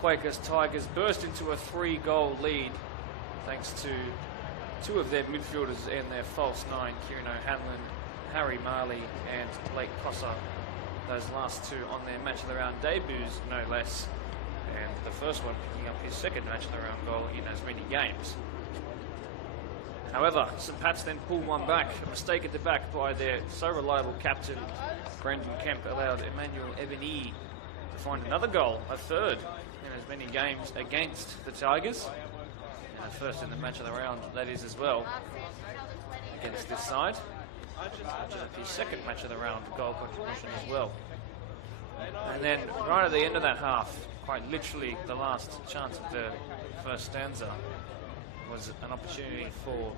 Quakers Tigers burst into a 3-goal lead thanks to two of their midfielders and their false nine, Kieran O'Hanlon, Harry Marley and Blake Cossa. Those last two on their match of the round debuts, no less. And the first one picking up his second match of the round goal in as many games. However, St Pat's then pulled one back. A mistake at the back by their so reliable captain, Brendan Kemp, allowed Emmanuel Ebony to find another goal, a third in as many games against the Tigers. And first in the match of the round, that is as well, against this side. Which is his second match of the round goal contribution as well. And then right at the end of that half, quite literally the last chance of the first stanza, was an opportunity for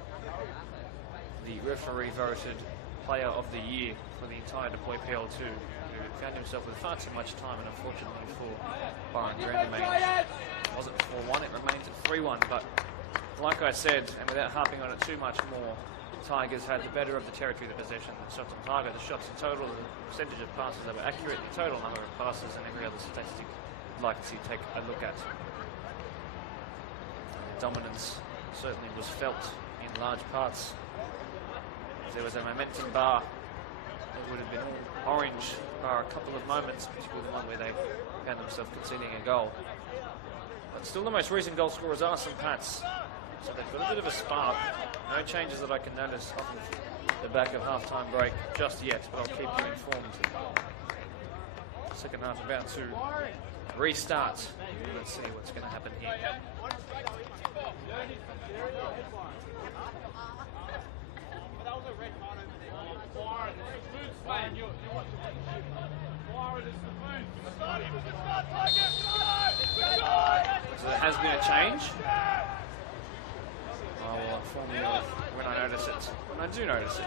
the referee-voted player of the year for the entire deploy PL2, who found himself with far too much time, and unfortunately for Byron Grandemain, it wasn't 4-1, it remains at 3-1. But like I said, and without harping on it too much more, Tigers had the better of the territory, the possession, the shots on target, the shots in total, the percentage of passes that were accurate, the total number of passes, and every other statistic you'd like to see take a look at. The dominance certainly was felt in large parts. If there was a momentum bar, it would have been all orange bar a couple of moments, particularly the one where they found themselves conceding a goal. But still the most recent goal scorers are St Pat's. So they've got a bit of a spark. No changes that I can notice off of the back of half-time break just yet, but I'll keep you informed. Second half about to restart. Let's see what's going to happen here. So there has been a change. I will inform you when I notice it, when I do notice it.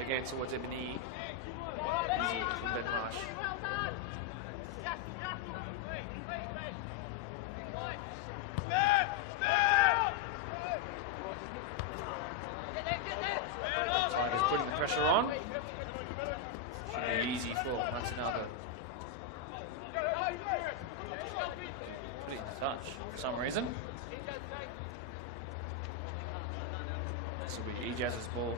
Again towards Ebony. Easy from Ben Marsh. Tigers putting the pressure on. Should be easy for Martinado. Put it in touch for some reason. This will be Ejaz's ball.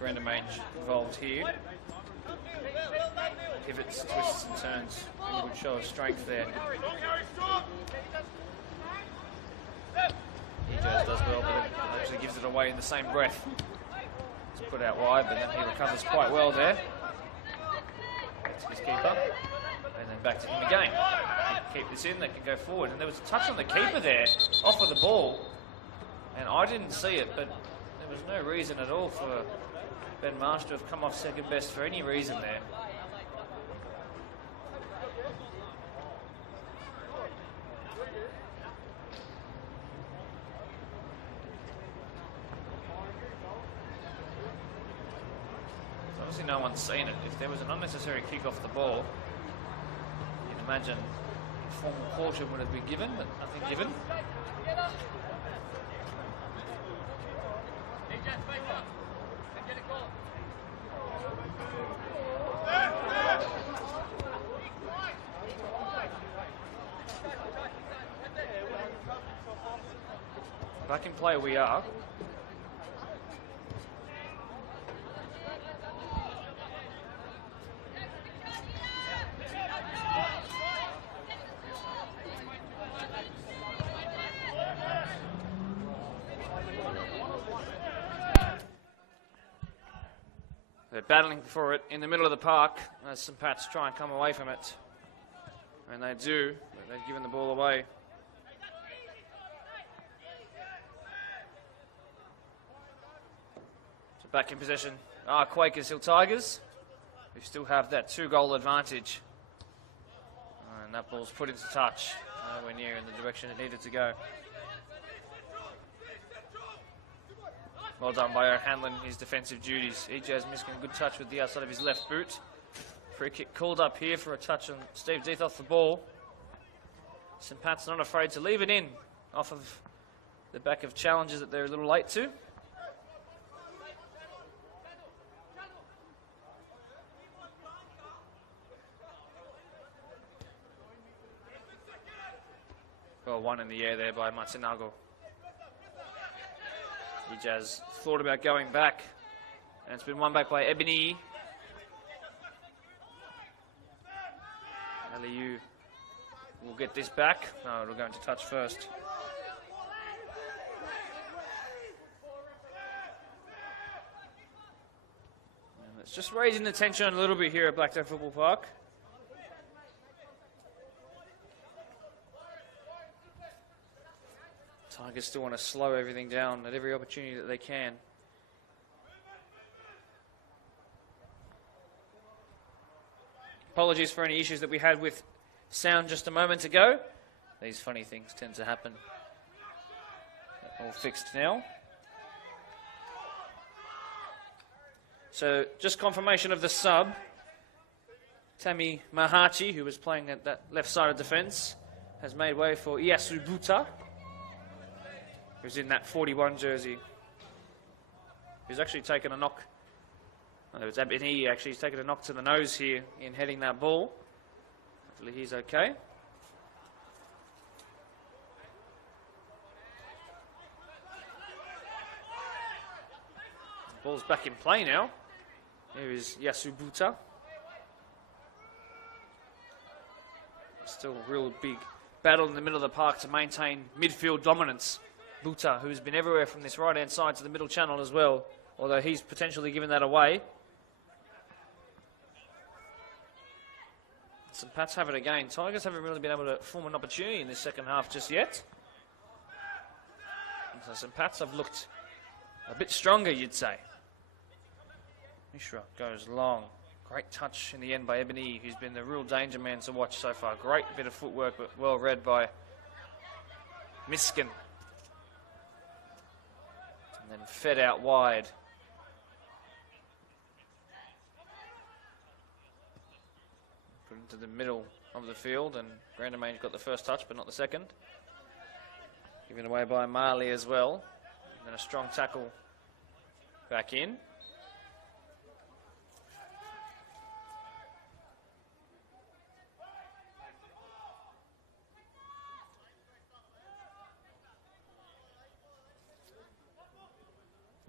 Grandemain involved here. Pivots, twists and turns. He would show a strength there. Ejaz does well, but it actually gives it away in the same breath. It's put out wide, but then he recovers quite well there. Back to his keeper. And then back to him again. Keep this in, they can go forward. And there was a touch on the keeper there, off of the ball. And I didn't see it, but there was no reason at all for Ben Marsh to have come off second best for any reason there. Obviously no one's seen it. If there was an unnecessary kick off the ball, you'd imagine formal caution would have been given, but nothing given. Back in play we are. They're battling for it in the middle of the park as St Pat's try and come away from it. And they do, but they've given the ball away. So back in possession are Quakers Hill Tigers, who still have that 2-goal advantage And that ball's put into touch, nowhere near in the direction it needed to go. Well done by O'Hanlon, his defensive duties. EJ's missing a good touch with the outside of his left boot. Free kick called up here for a touch on Steve Death off the ball. St. Pat's not afraid to leave it in off of the back of challenges that they're a little late to. Well, one in the air there by Matsunago. Ijaz thought about going back, and it's been won back by Ebony. Aliu will get this back. No, it'll go into touch first. And it's just raising the tension a little bit here at Blacktown Football Park. Tigers still want to slow everything down at every opportunity that they can. Apologies for any issues that we had with sound just a moment ago. These funny things tend to happen. All fixed now. So just confirmation of the sub. Tami Mahachi, who was playing at that left side of defence, has made way for Iyasu Buta, who's in that 41 jersey. He's actually taken a knock. Oh, it's Abini actually. He's taken a knock to the nose here in heading that ball. Hopefully he's okay. The ball's back in play now. Here is Yasubuta. Still a real big battle in the middle of the park to maintain midfield dominance. Buta, who's been everywhere from this right-hand side to the middle channel as well, although he's potentially given that away. St. Pat's have it again. Tigers haven't really been able to form an opportunity in this second half just yet. And so St. Pat's have looked a bit stronger, you'd say. Mishra goes long. Great touch in the end by Ebony, who's been the real danger man to watch so far. Great bit of footwork, but well read by Miskin. And then fed out wide. Put into the middle of the field, and Grandemain's got the first touch, but not the second. Given away by Marley as well. And then a strong tackle back in.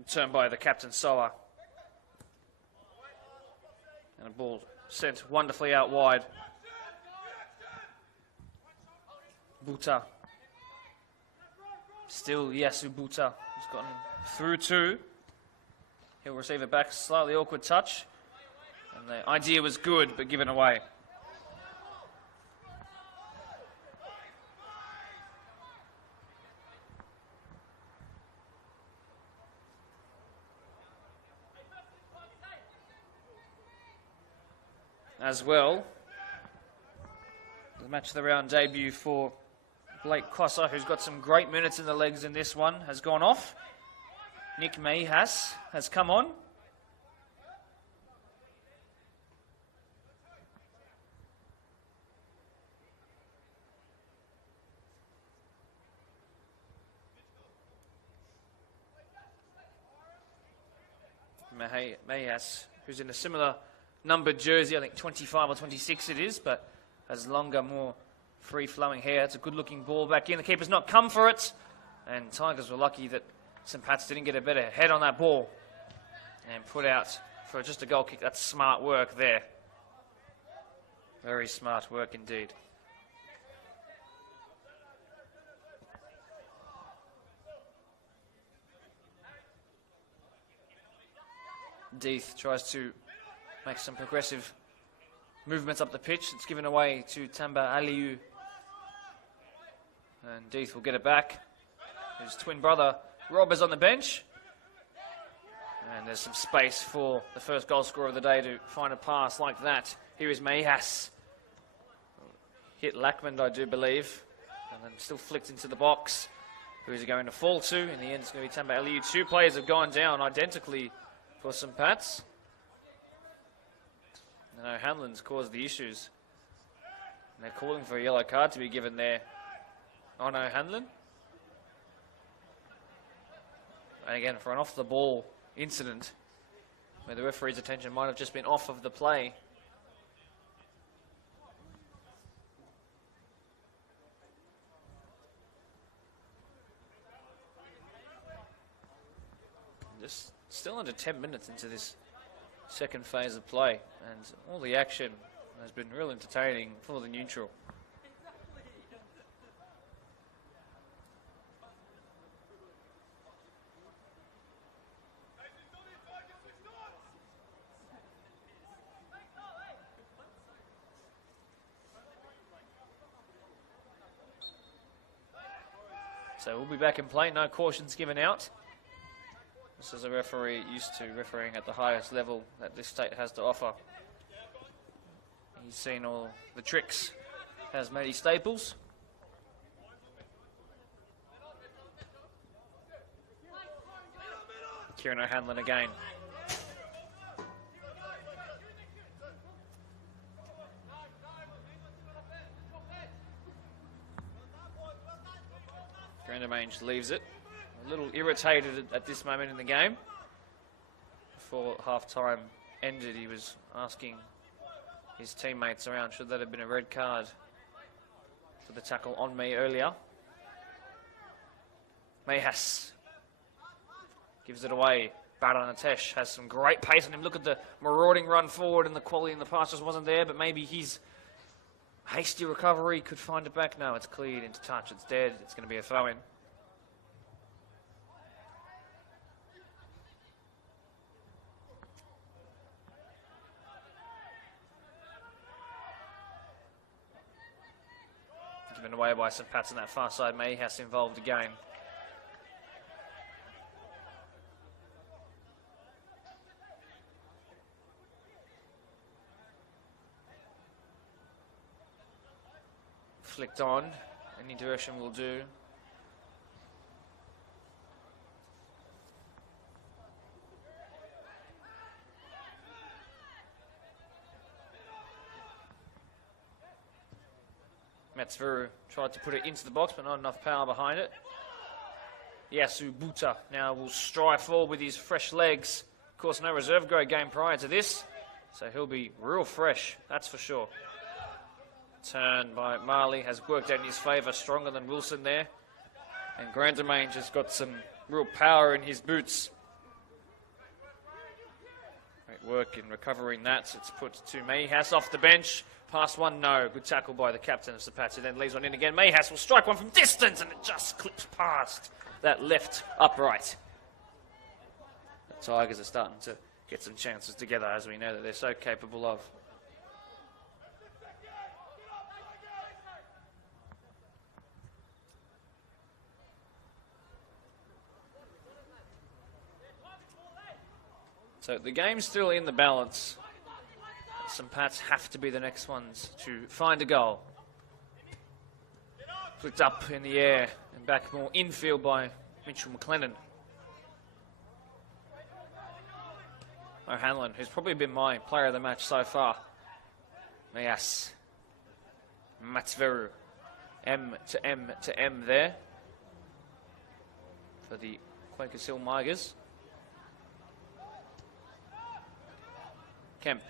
Turned by the captain, Soa. And a ball sent wonderfully out wide. Buta. Still Yasu Buta. He's gotten through two. He'll receive it back. Slightly awkward touch. And the idea was good, but given away. As well, the match of the round debut for Blake Cossa, who's got some great minutes in the legs in this one, has gone off. Nick Mayhas has come on. Mayhas, who's in a similar numbered jersey, I think 25 or 26 it is, but has longer, more free-flowing hair. It's a good-looking ball back in. The keeper's not come for it, and Tigers were lucky that St. Pat's didn't get a better head on that ball and put out for just a goal kick. That's smart work there. Very smart work indeed. Death tries to make some progressive movements up the pitch. It's given away to Tamba Aliu. And Death will get it back. His twin brother Rob is on the bench. And there's some space for the first goal scorer of the day to find a pass like that. Here is Mayhas. hit Lackman, I do believe, and then still flicked into the box. Who is it going to fall to? In the end, it's going to be Tamba Eliu. 2 players have gone down identically for St. Pat's. And O'Hanlon's caused the issues. And they're calling for a yellow card to be given there on O'Hanlon. And again, for an off-the-ball incident, where the referee's attention might have just been off of the play. Just still under 10 minutes into this second phase of play, and all the action has been real entertaining for the neutral. So we'll be back in play, no cautions given out. This is a referee used to refereeing at the highest level that this state has to offer. He's seen all the tricks, has Matty Staples. Kieran O'Hanlon again. Grandamange leaves it. A little irritated at this moment in the game. Before half-time ended, he was asking his teammates around, should that have been a red card for the tackle on me earlier. Mayhas gives it away. Baranatesh has some great pace on him. Look at the marauding run forward, and the quality in the pass just wasn't there, but maybe his hasty recovery could find it back. No, it's cleared into touch. It's dead. It's going to be a throw-in. Given away by St. Pat's on that far side. Mayhas involved again. Flicked on. Any direction will do. Matsuru tried to put it into the box, but not enough power behind it. Yasu Buta now will stride forward with his fresh legs. Of course, no reserve grade game prior to this, so he'll be real fresh, that's for sure. Turn by Marley has worked out in his favour, stronger than Wilson there. And Grandamange has got some real power in his boots. Great work in recovering that. It's put to Mayhas off the bench. Past one, no. Good tackle by the captain of St. Pat's, who then leaves one in again. Mayhas will strike one from distance, and it just clips past that left upright. The Tigers are starting to get some chances together, as we know that they're so capable of. So the game's still in the balance. St. Pat's have to be the next ones to find a goal. Flicked up in the air and back more infield by Mitchell McLennan. O'Hanlon, who's probably been my player of the match so far. Mayas. Matsveru. M to M to M there for the Quakers Hill Migers. Kemp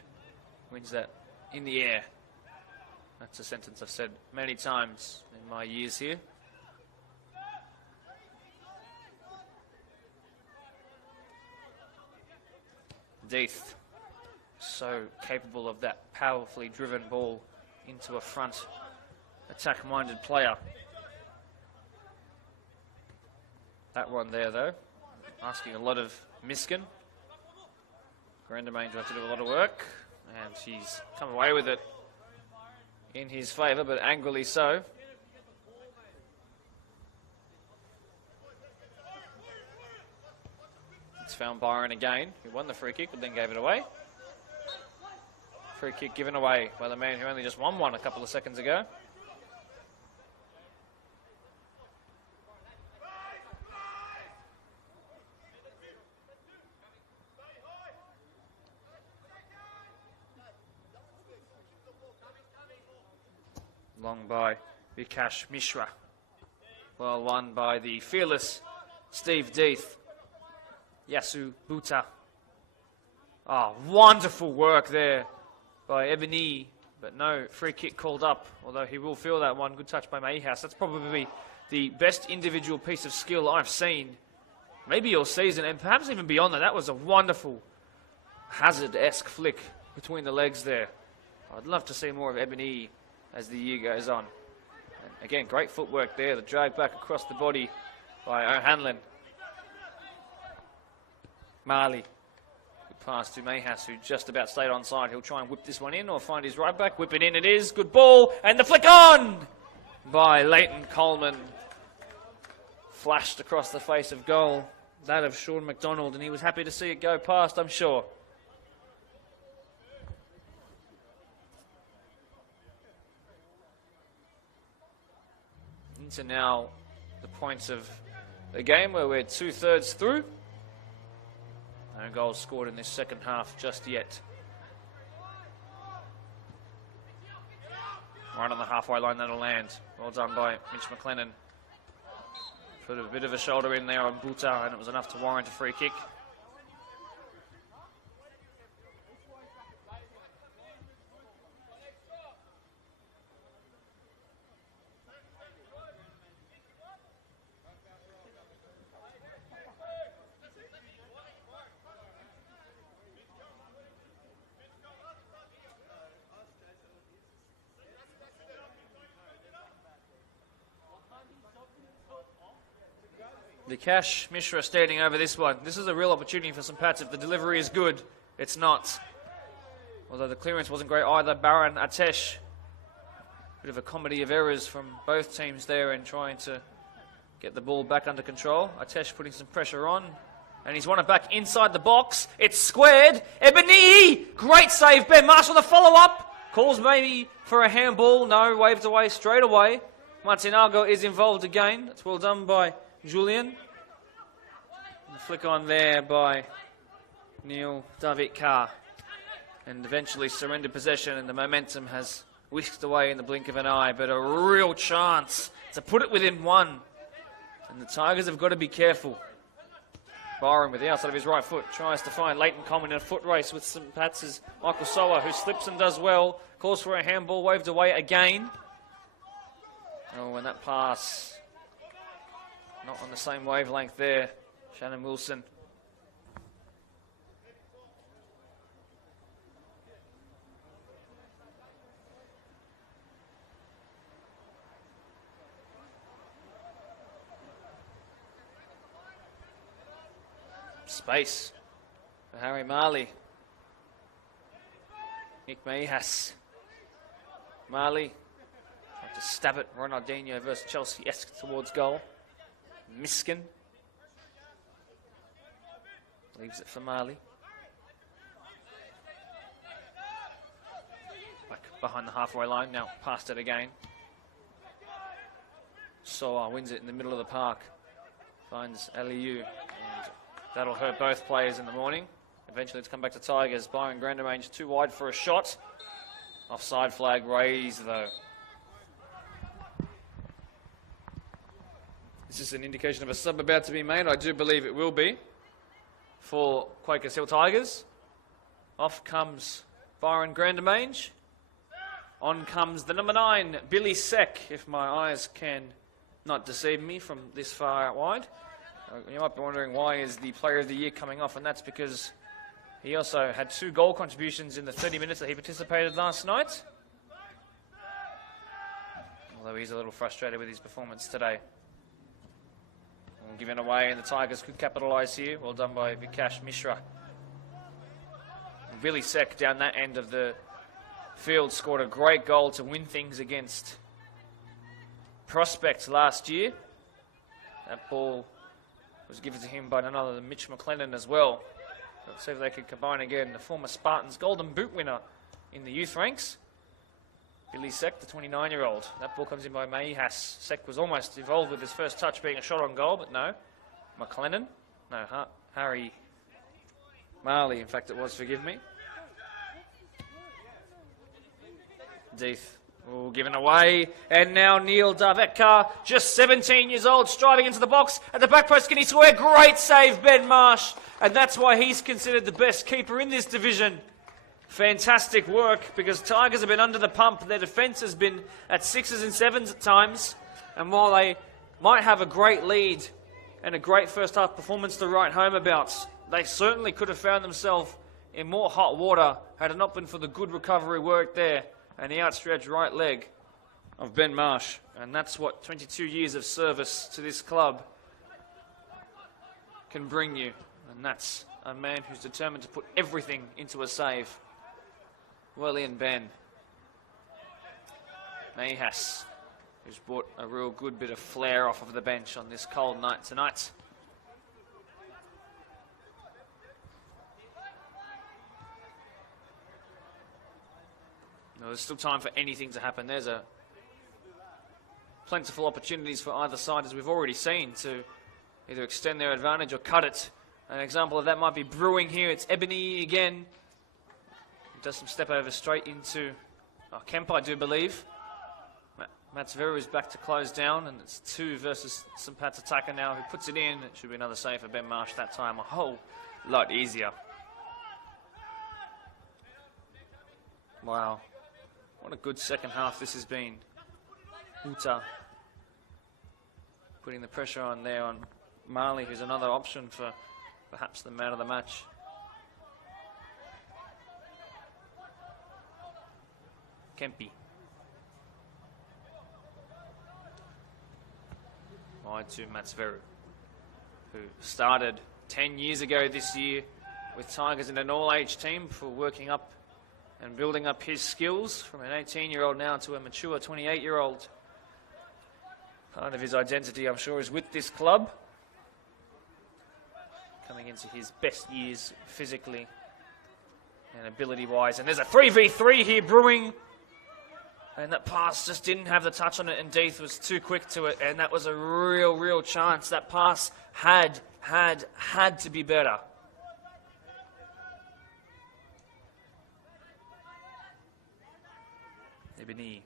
wins that in the air. That's a sentence I've said many times in my years here. Death, so capable of that powerfully driven ball into a front attack-minded player. That one there, though, asking a lot of Miskin. Grandamange has to do a lot of work, and he's come away with it in his favour, but angrily so. It's found Byron again, who won the free kick, but then gave it away. Free kick given away by the man who only just won one a couple of seconds ago. Long by Vikash Mishra. Well won by the fearless Steve Deeth. Yasu Buta. Oh, wonderful work there by Ebony. But no free kick called up, although he will feel that one. Good touch by Mayhouse. That's probably the best individual piece of skill I've seen, maybe all season, and perhaps even beyond that. That was a wonderful Hazard-esque flick between the legs there. I'd love to see more of Ebony as the year goes on. And again, great footwork there. The drag back across the body by O'Hanlon. Marley. Pass to Mayhouse, who just about stayed on side. He'll try and whip this one in or find his right back. Whip it in, it is. Good ball. And the flick on by Leighton Coleman. Flashed across the face of goal. That of Sean McDonald, and he was happy to see it go past, I'm sure. Into now the points of the game where we're 2/3 through. No goals scored in this second half just yet. Right on the halfway line, that'll land. Well done by Mitch McLennan. Put a bit of a shoulder in there on Buta, and it was enough to warrant a free kick. Vikash Mishra standing over this one. This is a real opportunity for some Pats if the delivery is good. It's not. Although the clearance wasn't great either. Baron Atesh. Bit of a comedy of errors from both teams there in trying to get the ball back under control. Atesh putting some pressure on. And he's won it back inside the box. It's squared. Ebony! Great save. Ben Marshall, the follow-up. Calls maybe for a handball. No, waved away straight away. Martinago is involved again. That's well done by Julian. The flick on there by Neil David Carr. And eventually surrendered possession, and the momentum has whisked away in the blink of an eye. But a real chance to put it within one. And the Tigers have got to be careful. Byron with the outside of his right foot tries to find Leighton Coleman in a foot race with St. Pat's' Michael Sowa, who slips and does well. Calls for a handball, waved away again. Oh, and that pass not on the same wavelength there. Shannon Wilson. Space for Harry Marley. Nick Mayhas. Marley tried to stab it. Ronaldinho versus Chelsea-esque towards goal. Miskin leaves it for Marley. Back behind the halfway line, now past it again. Soa wins it in the middle of the park. Finds Aliu. And that'll hurt both players in the morning. Eventually it's come back to Tigers. Byron Granderange too wide for a shot. Offside flag raised though. Is this an indication of a sub about to be made? I do believe it will be for Quakers Hill Tigers. Off comes Byron Granderange. On comes the number 9, Billy Seck, if my eyes can not deceive me from this far out wide. You might be wondering why is the Player of the Year coming off, and that's because he also had 2 goal contributions in the 30 minutes that he participated last night. Although he's a little frustrated with his performance today. Given away, and the Tigers could capitalise here. Well done by Vikash Mishra. And Billy Seck down that end of the field scored a great goal to win things against Prospect last year. That ball was given to him by none other than Mitch McLennan as well. Let's see if they can combine again. The former Spartans Golden Boot winner in the youth ranks. Billy Seck, the 29-year-old. That ball comes in by Mayhas. Seck was almost involved with his first touch being a shot on goal, but no. McLennan. No, Harry Marley, in fact it was, forgive me. Deeth Oh, given away. And now Neil Darvetkar, just 17 years old, striding into the box. At the back post, can he square? Great save, Ben Marsh. And that's why he's considered the best keeper in this division. Fantastic work, because Tigers have been under the pump. Their defence has been at 6s and 7s at times. And while they might have a great lead and a great first half performance to write home about, they certainly could have found themselves in more hot water had it not been for the good recovery work there and the outstretched right leg of Ben Marsh. And that's what 22 years of service to this club can bring you. And that's a man who's determined to put everything into a save. Well in, Ben. Nahas, who's brought a real good bit of flair off of the bench on this cold night tonight. No, there's still time for anything to happen. There's a plentiful opportunities for either side, as we've already seen, to either extend their advantage or cut it. An example of that might be brewing here. It's Ebony again. Does some step over straight into Kemp, I do believe. Matsveru is back to close down, and it's 2 versus St. attacker now, who puts it in. It should be another save for Ben Marsh that time, a whole lot easier. Wow. What a good second half this has been. Uta putting the pressure on there on Marley, who's another option for perhaps the man of the match. Kempi. Wide to Matsveru, who started 10 years ago this year with Tigers in an all-age team for working up and building up his skills from an 18-year-old now to a mature 28-year-old. Part of his identity, I'm sure, is with this club. Coming into his best years physically and ability-wise. And there's a 3v3 here brewing. And that pass just didn't have the touch on it, and Deeth was too quick to it. And that was a real chance. That pass had to be better. Ebony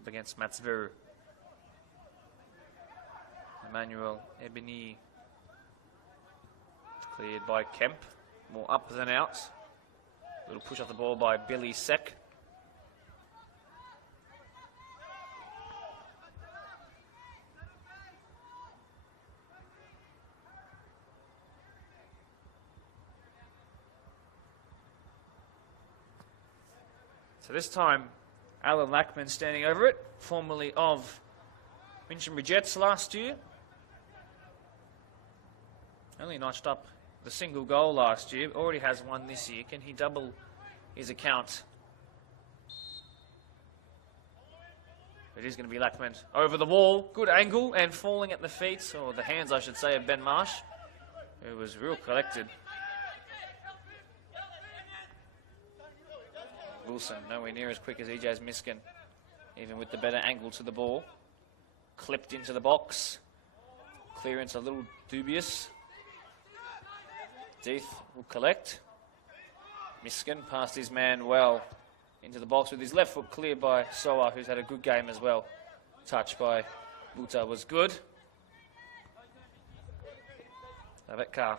up against Matsveru. Emmanuel Ebony cleared by Kemp. More up than out. Little push off the ball by Billy Seck. So this time, Alan Lackman standing over it, formerly of Minchinbury Jets last year. Only notched up the single goal last year, already has one this year. Can he double his account? It is going to be Lackman over the wall. Good angle and falling at the feet, or the hands I should say, of Ben Marsh, who was real collected. Wilson, nowhere near as quick as EJ's Miskin, even with the better angle to the ball. Clipped into the box. Clearance a little dubious. Deeth will collect. Miskin past his man well into the box with his left foot cleared by Soa, who's had a good game as well. Touch by Buta was good. Darvetkar.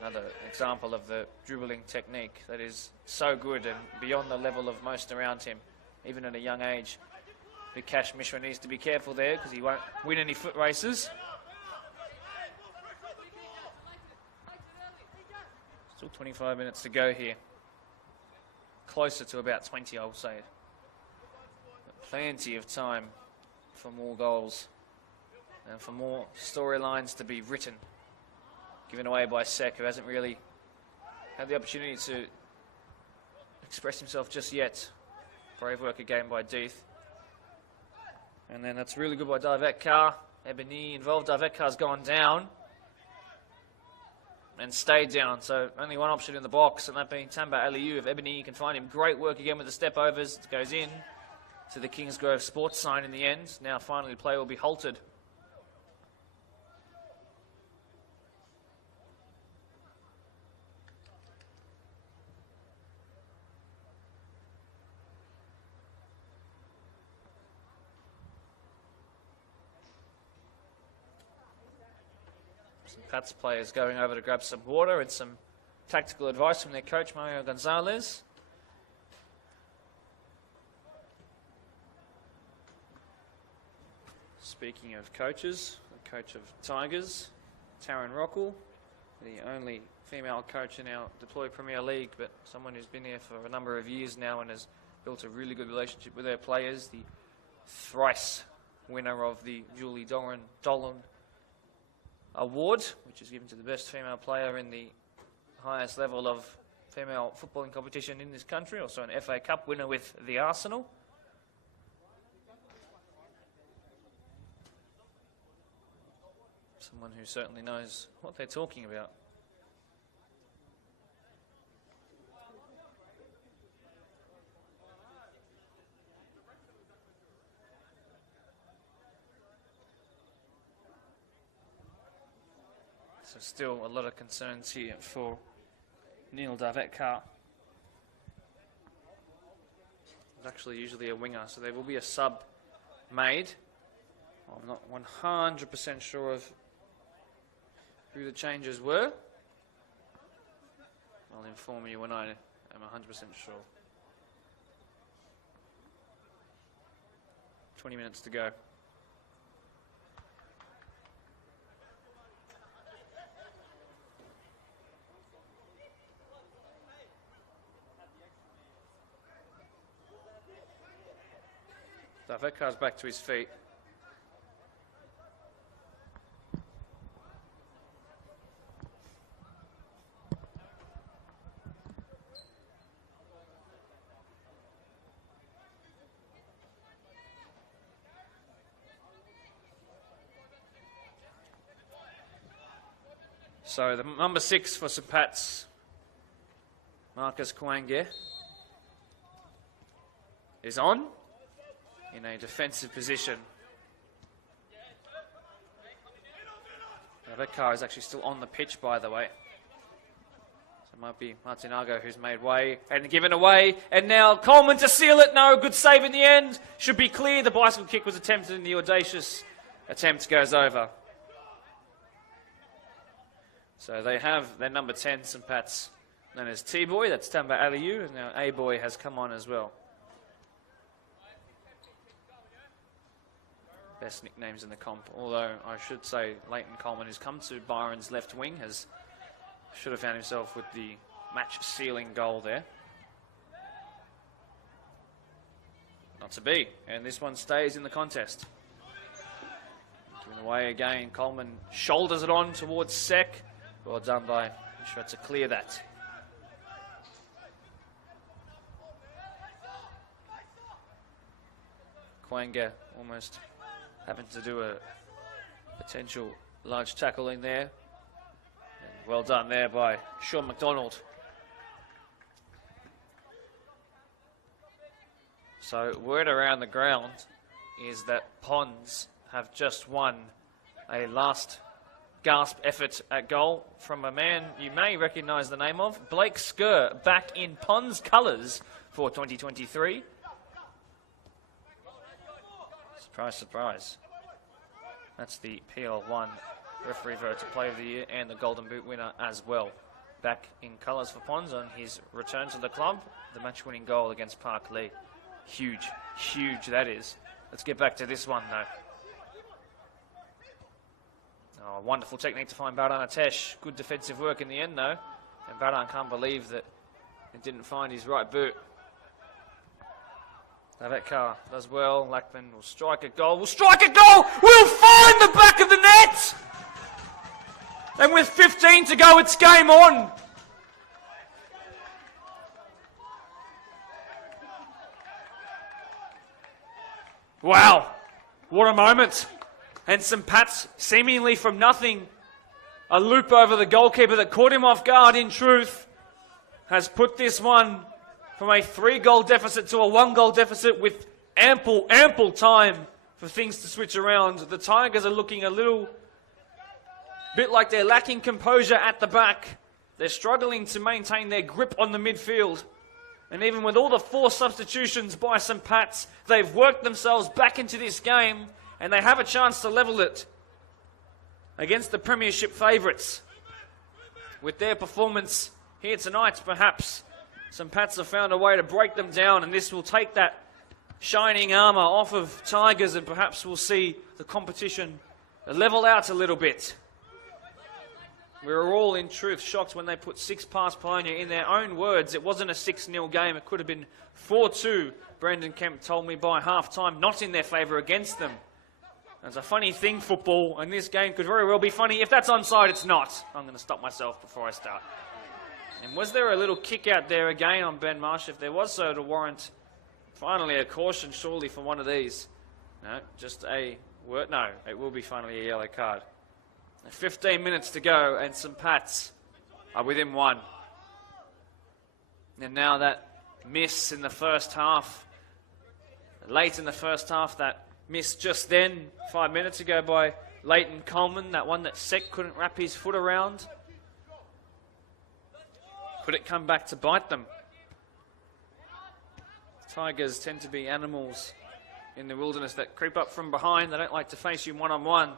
Another example of the dribbling technique that is so good and beyond the level of most around him, even at a young age. Vikash Mishra needs to be careful there because he won't win any foot races. Still 25 minutes to go here. Closer to about 20, I will say. But plenty of time for more goals and for more storylines to be written. Given away by Sek, who hasn't really had the opportunity to express himself just yet. Brave work again by Deeth. And then that's really good by Darvetkar. Ebony involved. Darvetkar's gone down and stayed down. So only one option in the box, and that being Tamba Aliyu. If Ebony can find him, great work again with the step overs. It goes in to the Kingsgrove Sports sign in the end. Now finally play will be halted. Some Pats players going over to grab some water and some tactical advice from their coach, Mario Gonzalez. Speaking of coaches, the coach of Tigers, Taryn Rockall, the only female coach in our deployed Premier League, but someone who's been here for a number of years now and has built a really good relationship with their players. The thrice winner of the Julie Dolan Award, which is given to the best female player in the highest level of female footballing competition in this country, also an FA Cup winner with the Arsenal. Someone who certainly knows what they're talking about. So still a lot of concerns here for Neil Davetkar. He's actually usually a winger, so there will be a sub made. I'm not 100% sure of who the changes were. I'll inform you when I am 100% sure. 20 minutes to go. Davetkar's back to his feet. So the number 6 for St. Pat's, Marcus Kwange, is on in a defensive position. Davetkar is actually still on the pitch, by the way. So it might be Martinago who's made way and given away. And now Coleman to seal it. No, good save in the end. Should be clear. The bicycle kick was attempted and the audacious attempt goes over. So they have their number 10, St. Pat's, known as T-Boy. That's Tamba Aliyu. And now A-Boy has come on as well. Best nicknames in the comp. Although I should say Leighton Coleman, who's come to Byron's left wing, should have found himself with the match-sealing goal there. Not to be. And this one stays in the contest. Giving away again. Coleman shoulders it on towards Sek. Well done by Mishra to clear that. Kwange almost happened to do a potential large tackle in there. And well done there by Sean McDonald. So word around the ground is that Ponds have just won a last gasp effort at goal from a man you may recognise the name of, Blake Skur, back in Ponds colours for 2023. Surprise, surprise. That's the PL1 referee vote to Player of the Year and the Golden Boot winner as well. Back in colours for Ponds on his return to the club, the match-winning goal against Park Lee. Huge, huge that is. Let's get back to this one though. Oh, wonderful technique to find Baran Atesh. Good defensive work in the end, though. And Baran can't believe that it didn't find his right boot. Davetkar does well. Lackman will strike a goal. Will strike a goal! Will find the back of the net! And with 15 to go, it's game on. Wow. What a moment. And St. Pat's, seemingly from nothing, a loop over the goalkeeper that caught him off guard, in truth, has put this one from a 3-goal deficit to a 1-goal deficit with ample time for things to switch around. The Tigers are looking a little bit like they're lacking composure at the back. They're struggling to maintain their grip on the midfield. And even with all the 4 substitutions by St. Pat's, they've worked themselves back into this game and they have a chance to level it. against the Premiership favourites. With their performance here tonight, perhaps St Pat's have found a way to break them down, and this will take that shining armour off of Tigers, and perhaps we'll see the competition level out a little bit. We were all, in truth, shocked when they put 6 past Pioneer. In their own words, it wasn't a 6-0 game. It could have been 4-2, Brendan Kemp told me by half-time, not in their favour against them. It's a funny thing, football, and this game could very well be funny. If that's onside, it's not. I'm going to stop myself before I start. And was there a little kick out there again on Ben Marsh? If there was so, to warrant finally a caution, surely, for one of these. No, just a word. No, it will be finally a yellow card. 15 minutes to go, and St Pat's are within 1. And now that miss in the first half, late in the first half, that miss just then, 5 minutes ago, by Leighton Coleman, that one that Sek couldn't wrap his foot around. Could it come back to bite them? Tigers tend to be animals in the wilderness that creep up from behind. They don't like to face you one-on-one.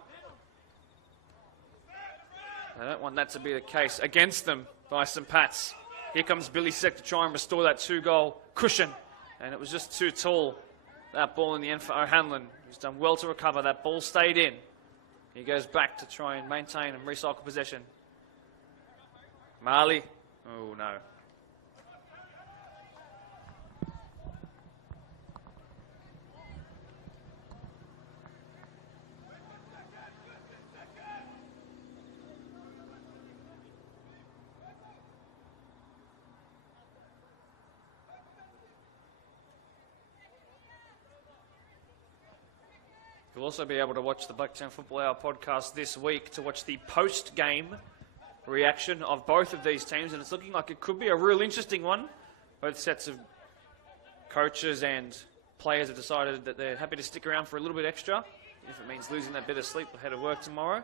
They don't want that to be the case against them by St Pat's. Here comes Billy Sek to try and restore that 2-goal cushion. And it was just too tall, that ball in the end for O'Hanlon. He's done well to recover. That ball stayed in. He goes back to try and maintain and recycle possession. Marley. Oh, no. You'll also be able to watch the Blacktown Football Hour podcast this week to watch the post-game reaction of both of these teams, and it's looking like it could be a real interesting one. Both sets of coaches and players have decided that they're happy to stick around for a little bit extra, if it means losing that bit of sleep ahead of work tomorrow.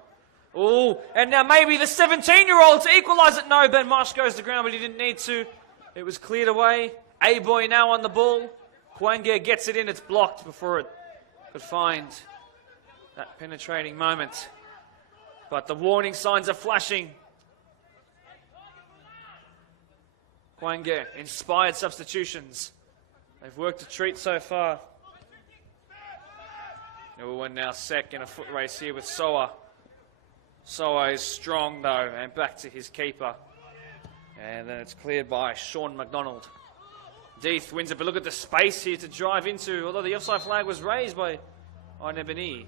Oh, and now maybe the 17-year-old to equalise it. No, Ben Marsh goes to ground, but he didn't need to. It was cleared away. A-Boy now on the ball. Kwange gets it in. It's blocked before it could find that penetrating moment. But the warning signs are flashing. Kwange, inspired substitutions. They've worked a treat so far. Oh, and now Sek in a foot race here with Soa. Soa is strong though, and back to his keeper. And then it's cleared by Sean McDonald. Deeth wins it, but look at the space here to drive into, although the offside flag was raised by Arnebani.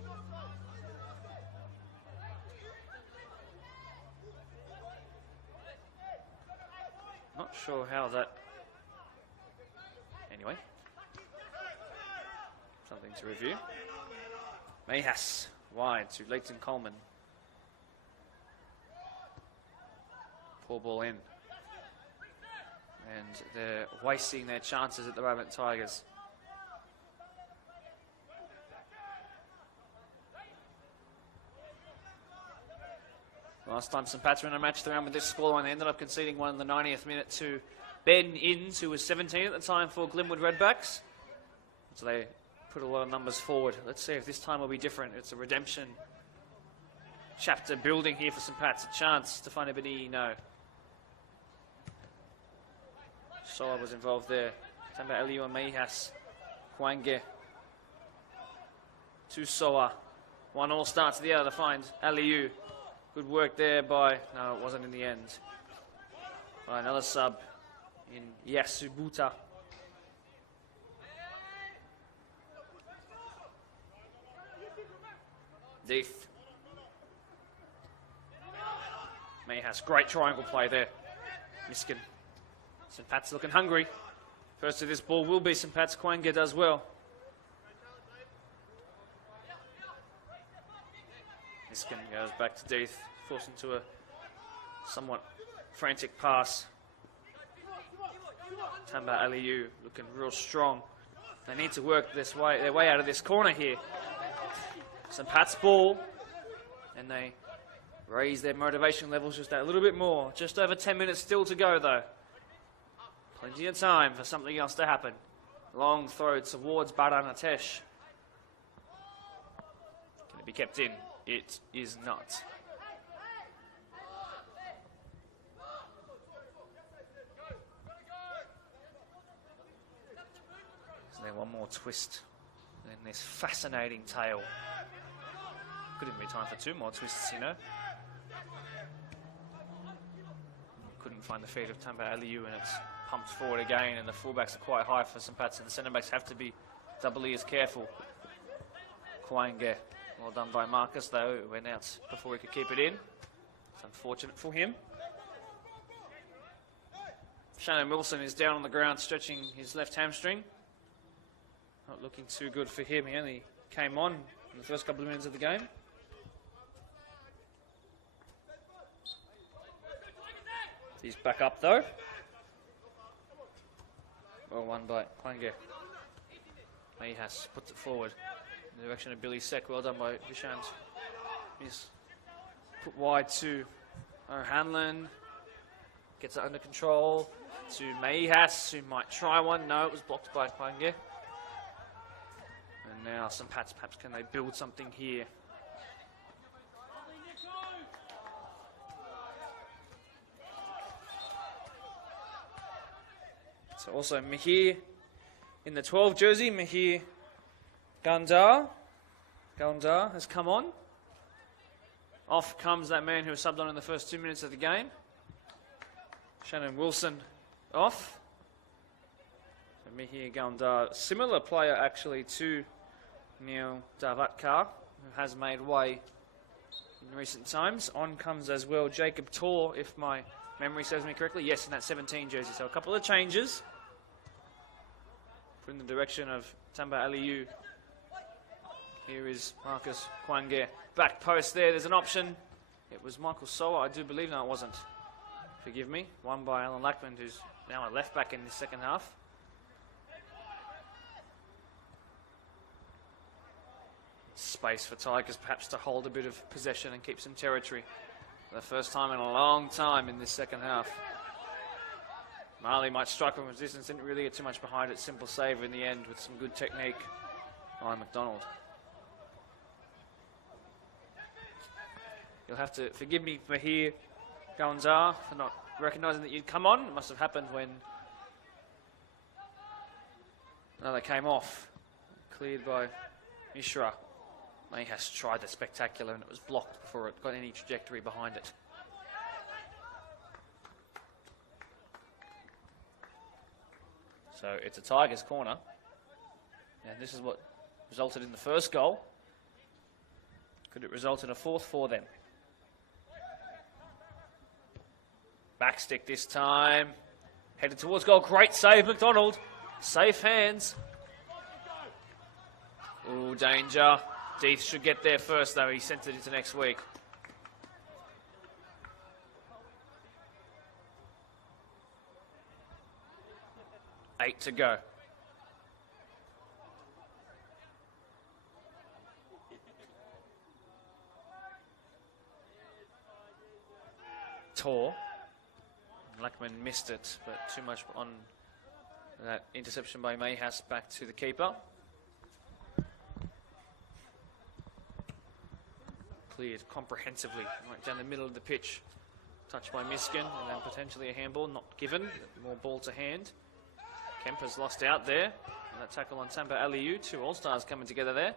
Not sure how that... Anyway. Something to review. Mayhas wide to Leighton Coleman. Poor ball in. And they're wasting their chances at the moment, Tigers. Last time St Pat's were in a match around with this scoreline, they ended up conceding one in the 90th minute to Ben Inns, who was 17 at the time for Glenwood Redbacks. So they put a lot of numbers forward. Let's see if this time will be different. It's a redemption chapter building here for St Pat's. A chance to find Ebony, no. Soa was involved there. Tamba Eliu and Mayhas. Kwange. To Soa. 1-1 start to the other to find Aliu. Good work there by... No, it wasn't in the end. By another sub in Yasubuta. Deeth. Mayhas, great triangle play there. Miskin. St Pat's looking hungry. First to this ball will be St Pat's. Kwange does well. Miskin goes back to Deeth, forced into a somewhat frantic pass. Tamba Aliu looking real strong. They need to work their way out of this corner here. St Pat's ball, and they raise their motivation levels just a little bit more. Just over 10 minutes still to go though. Plenty of time for something else to happen. Long throw towards Baranatesh. Can it be kept in? It is not. twist in this fascinating tale. Could even be time for 2 more twists, you know. Couldn't find the feet of Tampa Aliu, and it's pumped forward again, and the fullbacks are quite high for St. Pat's, and the centre backs have to be doubly as careful. Quange, well done by Marcus, though. It went out before he could keep it in. It's unfortunate for him. Shannon Wilson is down on the ground stretching his left hamstring. Not looking too good for him. He only came on in the first couple of minutes of the game. He's back up though. Well won by Quange. Mayhas puts it forward in the direction of Billy Seck. Well done by Dishant. He's put wide to O'Hanlon. Gets it under control to Mayhas, who might try one. No, it was blocked by Quange. And now St. Pat's, perhaps can they build something here? So also Mahir in the 12 jersey, Mahir Gandar has come on. Off comes that man who was subbed on in the first 2 minutes of the game. Shannon Wilson off. So Mahir Gandar, similar player actually to Neil Davatkar, who has made way in recent times. On comes as well Jacob Tor, if my memory serves me correctly. Yes, in that 17 jersey. So a couple of changes. In the direction of Tamba Aliu. Here is Marcus Quange. Back post there, there's an option. It was Michael Soa, I do believe. No, it wasn't. Forgive me. Won by Alan Lackman, who's now a left back in the second half. Space for Tigers perhaps to hold a bit of possession and keep some territory. For the first time in a long time in this second half. Marley might strike from resistance, didn't really get too much behind it. Simple save in the end with some good technique by McDonald. You'll have to forgive me for here, Gawanzar, for not recognising that you'd come on. It must have happened when they came off. Cleared by Mishra. Mayhas tried the spectacular and it was blocked before it got any trajectory behind it. So it's a Tigers corner. And this is what resulted in the first goal. Could it result in a fourth for them? Backstick this time. Headed towards goal. Great save, McDonald. Safe hands. Ooh, danger. Deeth should get there first, though. He sent it into next week. Eight to go. Tor. Lackman missed it, but too much on that interception by Mayhas back to the keeper. Cleared comprehensively right down the middle of the pitch. Touched by Miskin, and then potentially a handball, not given. More ball to hand. Kemper's lost out there. And that tackle on Tampa Aliu. 2 All-Stars coming together there.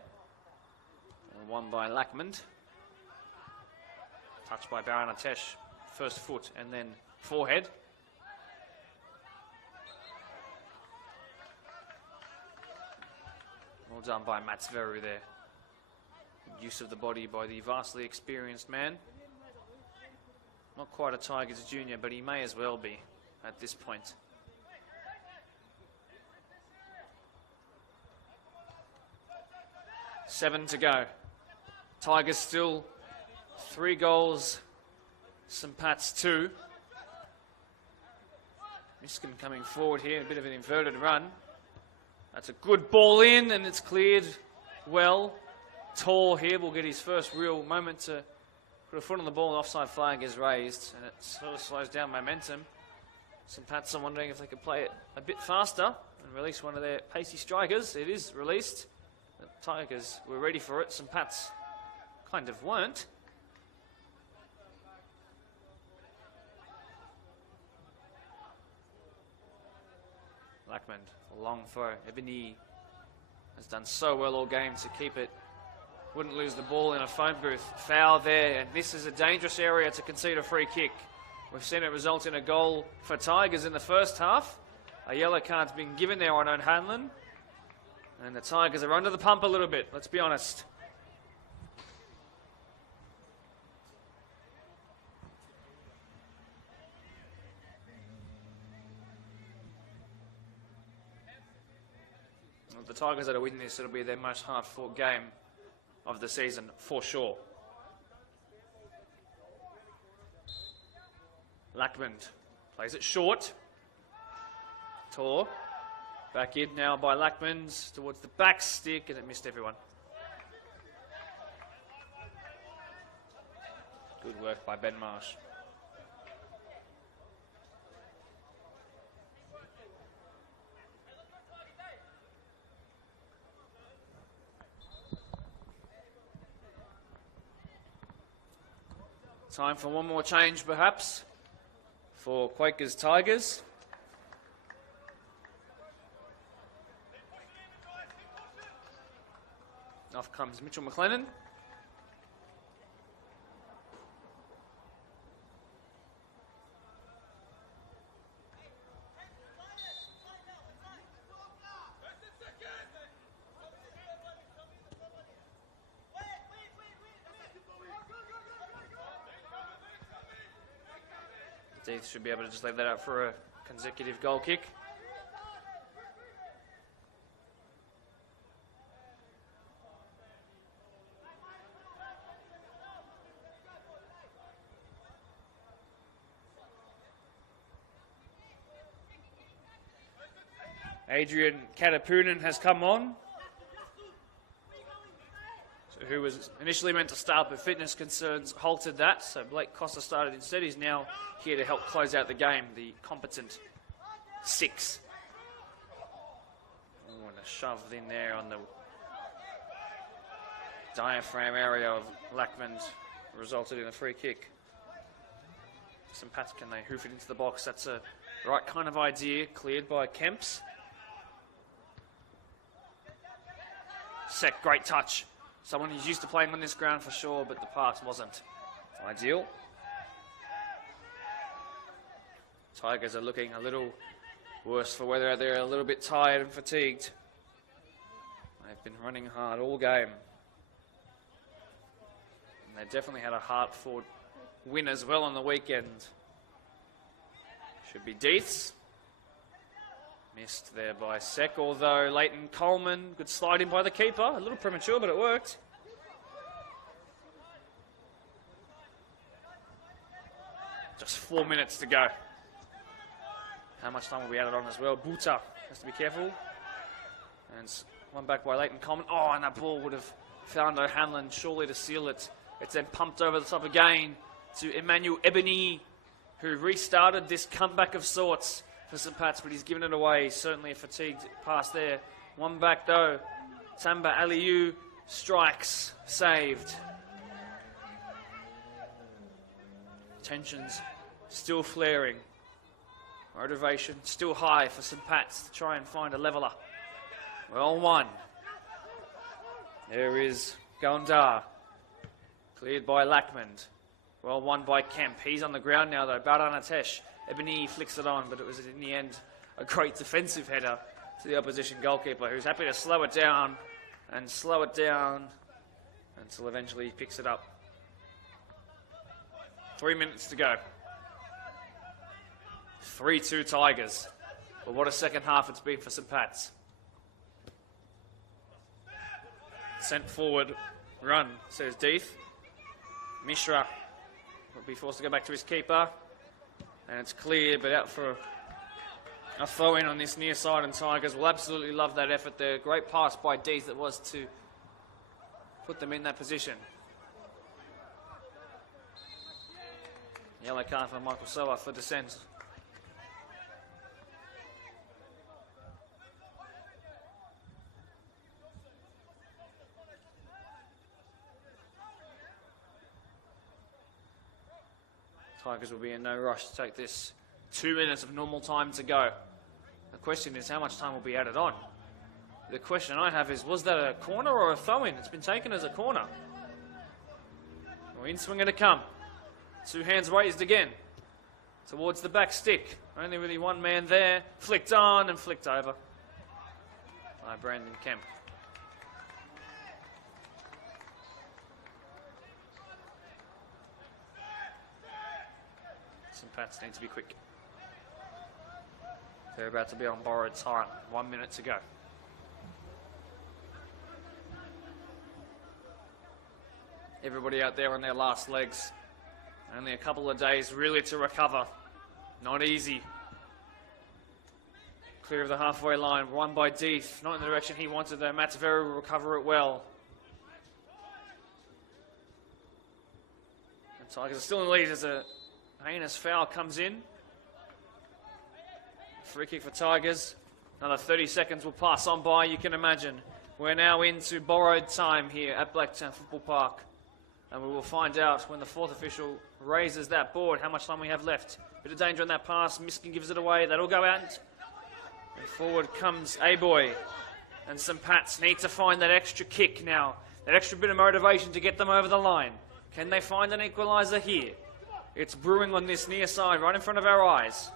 And one by Lackman. Touched by Baranatesh. First foot and then forehead. Well done by Mats Veru there. Use of the body by the vastly experienced man. Not quite a Tigers junior, but he may as well be at this point. Seven to go. Tigers still 3 goals. St. Pat's 2. Miskin coming forward here, a bit of an inverted run. That's a good ball in, and it's cleared well. Tor here will get his first real moment to put a foot on the ball, and offside flag is raised, and it sort of slows down momentum. St. Pat's are wondering if they could play it a bit faster and release one of their pacey strikers. It is released. The Tigers were ready for it. St. Pat's kind of weren't. Lackman, a long throw. Ebony has done so well all game to keep it. Wouldn't lose the ball in a phone booth. Foul there, and this is a dangerous area to concede a free kick. We've seen it result in a goal for Tigers in the first half. A yellow card's been given there on O'Hanlon. And the Tigers are under the pump a little bit, let's be honest. If the Tigers are to win this, it'll be their most hard-fought game of the season, for sure. Lackmond plays it short. Tor. Back in now by Lackmond towards the back stick, and it missed everyone. Good work by Ben Marsh. Time for one more change, perhaps, for Quakers Tigers. Off comes Mitchell McLennan. Deeth should be able to just leave that out for a consecutive goal kick. Adrian Katapunan has come on, who was initially meant to start, but fitness concerns halted that. So Blake Costa started instead. He's now here to help close out the game, the competent 6. Oh, and a shove in there on the diaphragm area of Lackmond resulted in a free kick. St. Pat's, can they hoof it into the box? That's a right kind of idea, cleared by Kemps. Sek, great touch. Someone who's used to playing on this ground for sure, but the pass wasn't ideal. Tigers are looking a little worse for weather. They're a little bit tired and fatigued. They've been running hard all game. And they definitely had a hard-fought win as well on the weekend. Should be Deeths. Missed there by Sek, although Leighton Coleman, good slide in by the keeper. A little premature, but it worked. Just 4 minutes to go. How much time will be added on as well? Buta has to be careful. And one back by Leighton Coleman. Oh, and that ball would have found O'Hanlon surely to seal it. It's then pumped over the top again to Emmanuel Ebony, who restarted this comeback of sorts for St. Pat's, but he's given it away. Certainly a fatigued pass there. One back though. Tamba Aliu strikes, saved. Tensions still flaring. Motivation still high for St. Pat's to try and find a leveller. Well won. There is Gondar. Cleared by Lackmond. Well won by Kemp. He's on the ground now though. Bardanatesh. Ebony flicks it on, but it was in the end a great defensive header to the opposition goalkeeper, who's happy to slow it down until eventually he picks it up. 3 minutes to go. 3-2 Tigers. But what a second half it's been for St. Pat's. Sent forward, run, says Deeth. Mishra will be forced to go back to his keeper. And it's clear, but out for a throw-in on this near side, and Tigers will absolutely love that effort there. Great pass by Deeth that was to put them in that position. Yellow card for Michael Soa for dissent. Tigers will be in no rush to take this. 2 minutes of normal time to go. The question is how much time will be added on. The question I have is, was that a corner or a throw-in? It's been taken as a corner. Well, in swinging to come. 2 hands raised again. Towards the back stick. Only really one man there. Flicked on and flicked over by Brandon Kemp. Some Pats need to be quick. They're about to be on borrowed time. 1 minute to go. Everybody out there on their last legs. Only a couple of days really to recover. Not easy. Clear of the halfway line. Won by Deeth. Not in the direction he wanted though. Matsaveri will recover it well. And Tigers are still in the lead as a heinous foul comes in. Free kick for Tigers. Another 30 seconds will pass on by, you can imagine. We're now into borrowed time here at Blacktown Football Park. And we will find out when the 4th official raises that board how much time we have left. Bit of danger on that pass. Miskin gives it away. That'll go out. And forward comes A-Boy. And some Pats need to find that extra kick now. That extra bit of motivation to get them over the line. Can they find an equaliser here? It's brewing on this near side right in front of our eyes.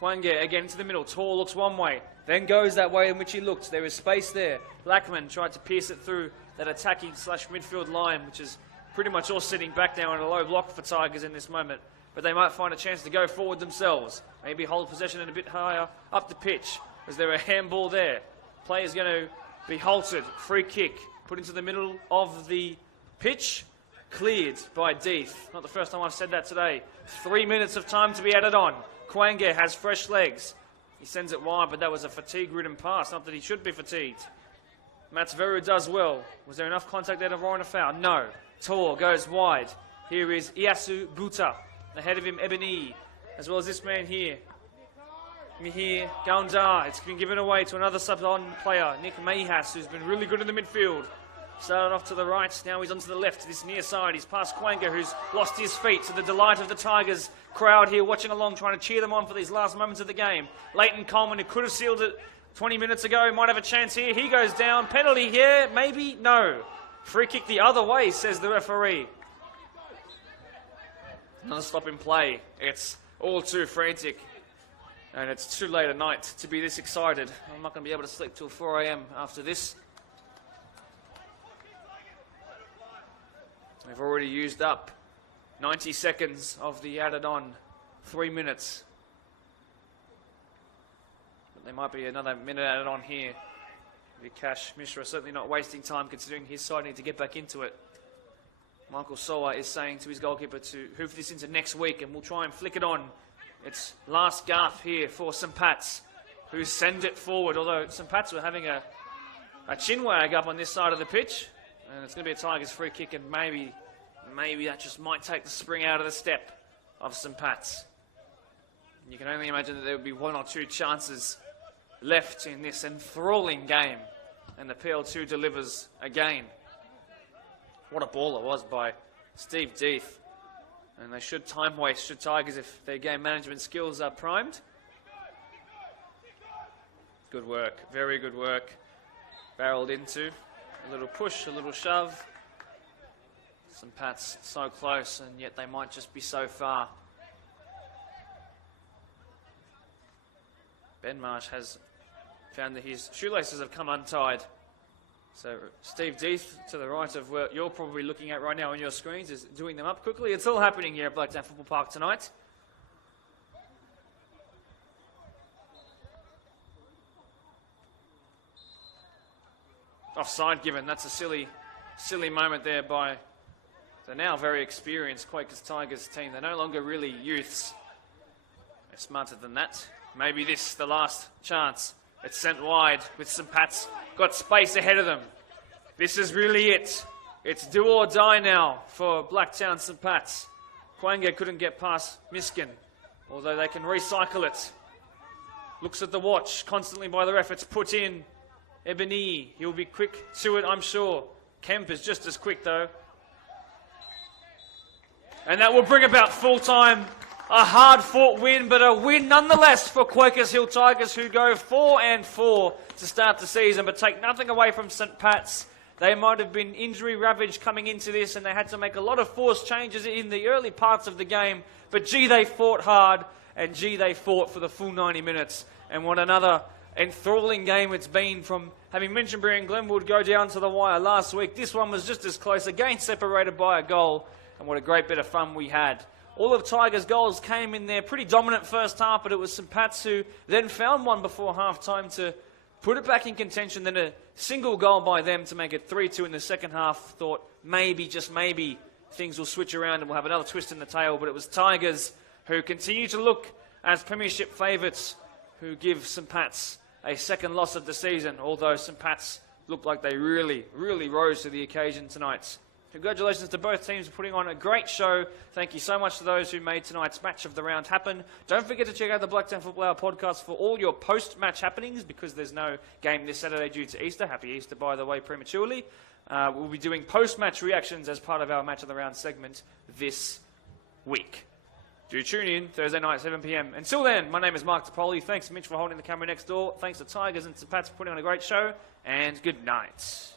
Kwange again to the middle. Tall looks one way. Then goes that way in which he looked. There is space there. Blackman tried to pierce it through that attacking / midfield line, which is pretty much all sitting back now in a low block for Tigers in this moment. But they might find a chance to go forward themselves. Maybe hold possession and a bit higher up the pitch. Is there a handball there? Player's going to be halted. Free kick. Put into the middle of the pitch. Cleared by Deeth. Not the first time I've said that today. 3 minutes of time to be added on. Kwange has fresh legs. He sends it wide, but that was a fatigue-ridden pass. Not that he should be fatigued. Matsveru does well. Was there enough contact there to warrant a foul? No. Tor goes wide. Here is Iasu Buta. Ahead of him, Ebony. As well as this man here. Mihir Gaundar. It's been given away to another sub-on player, Nick Mayhas, who's been really good in the midfield. Started off to the right, now he's onto the left, to this near side. He's past Quanga, who's lost his feet, to the delight of the Tigers crowd here watching along, trying to cheer them on for these last moments of the game. Leighton Coleman, who could have sealed it 20 minutes ago, might have a chance here. He goes down. Penalty here, maybe? No. Free kick the other way, says the referee. Another stop in play. It's all too frantic. And it's too late at night to be this excited. I'm not going to be able to sleep till 4 a.m. after this. We've already used up 90 seconds of the added on 3 minutes. But there might be another minute added on here. Vikash Mishra certainly not wasting time considering his side need to get back into it. Michael Soa is saying to his goalkeeper to hoof this into next week and we'll try and flick it on. It's last gasp here for St. Pat's, who send it forward, although St. Pat's were having a chin wag up on this side of the pitch. And it's going to be a Tigers free kick, and maybe that just might take the spring out of the step of St. Pat's. You can only imagine that there would be 1 or 2 chances left in this enthralling game. And the PL2 delivers again. What a ball it was by Steve Deeth. And they should time waste, should Tigers, if their game management skills are primed. Good work, very good work. Barreled into. A little push, a little shove. St. Pat's so close, and yet they might just be so far. Ben Marsh has found that his shoelaces have come untied. So Steve Deeth, to the right of where you're probably looking at right now on your screens, is doing them up quickly. It's all happening here at Blacktown Football Park tonight. Offside given. That's a silly moment there by the now very experienced Quakers Tigers team. They're no longer really youths. They're smarter than that. Maybe this the last chance. It's sent wide with St. Pat's got space ahead of them. This is really it. It's do or die now for Blacktown St. Pat's. Quanga couldn't get past Miskin, although they can recycle it. Looks at the watch constantly by the ref. It's put in. Ebony, he'll be quick to it, I'm sure. Kemp is just as quick, though. And that will bring about full time A hard-fought win, but a win nonetheless for Quakers Hill Tigers, who go 4-4 to start the season, but take nothing away from St Pat's. They might have been injury ravaged coming into this, and they had to make a lot of forced changes in the early parts of the game. But gee, they fought hard, and gee, they fought for the full 90 minutes. And what another enthralling game it's been, from having Minchinbury and Glenwood go down to the wire last week. This one was just as close, again separated by a goal, and what a great bit of fun we had. All of Tigers' goals came in their pretty dominant first half, but it was St Pat's who then found one before half-time to put it back in contention, then a single goal by them to make it 3-2 in the second half. Thought maybe, just maybe, things will switch around and we'll have another twist in the tail, but it was Tigers who continue to look as premiership favourites, who give St Pat's a second loss of the season, although St Pat's looked like they really rose to the occasion tonight. Congratulations to both teams for putting on a great show. Thank you so much to those who made tonight's match of the round happen. Don't forget to check out the Blacktown Football Hour podcast for all your post-match happenings, because there's no game this Saturday due to Easter. Happy Easter, by the way, prematurely. We'll be doing post-match reactions as part of our match of the round segment this week. Do tune in Thursday night, 7 p.m. Until then, my name is Mark DePoli. Thanks, Mitch, for holding the camera next door. Thanks to Tigers and St Pat's for putting on a great show. And good night.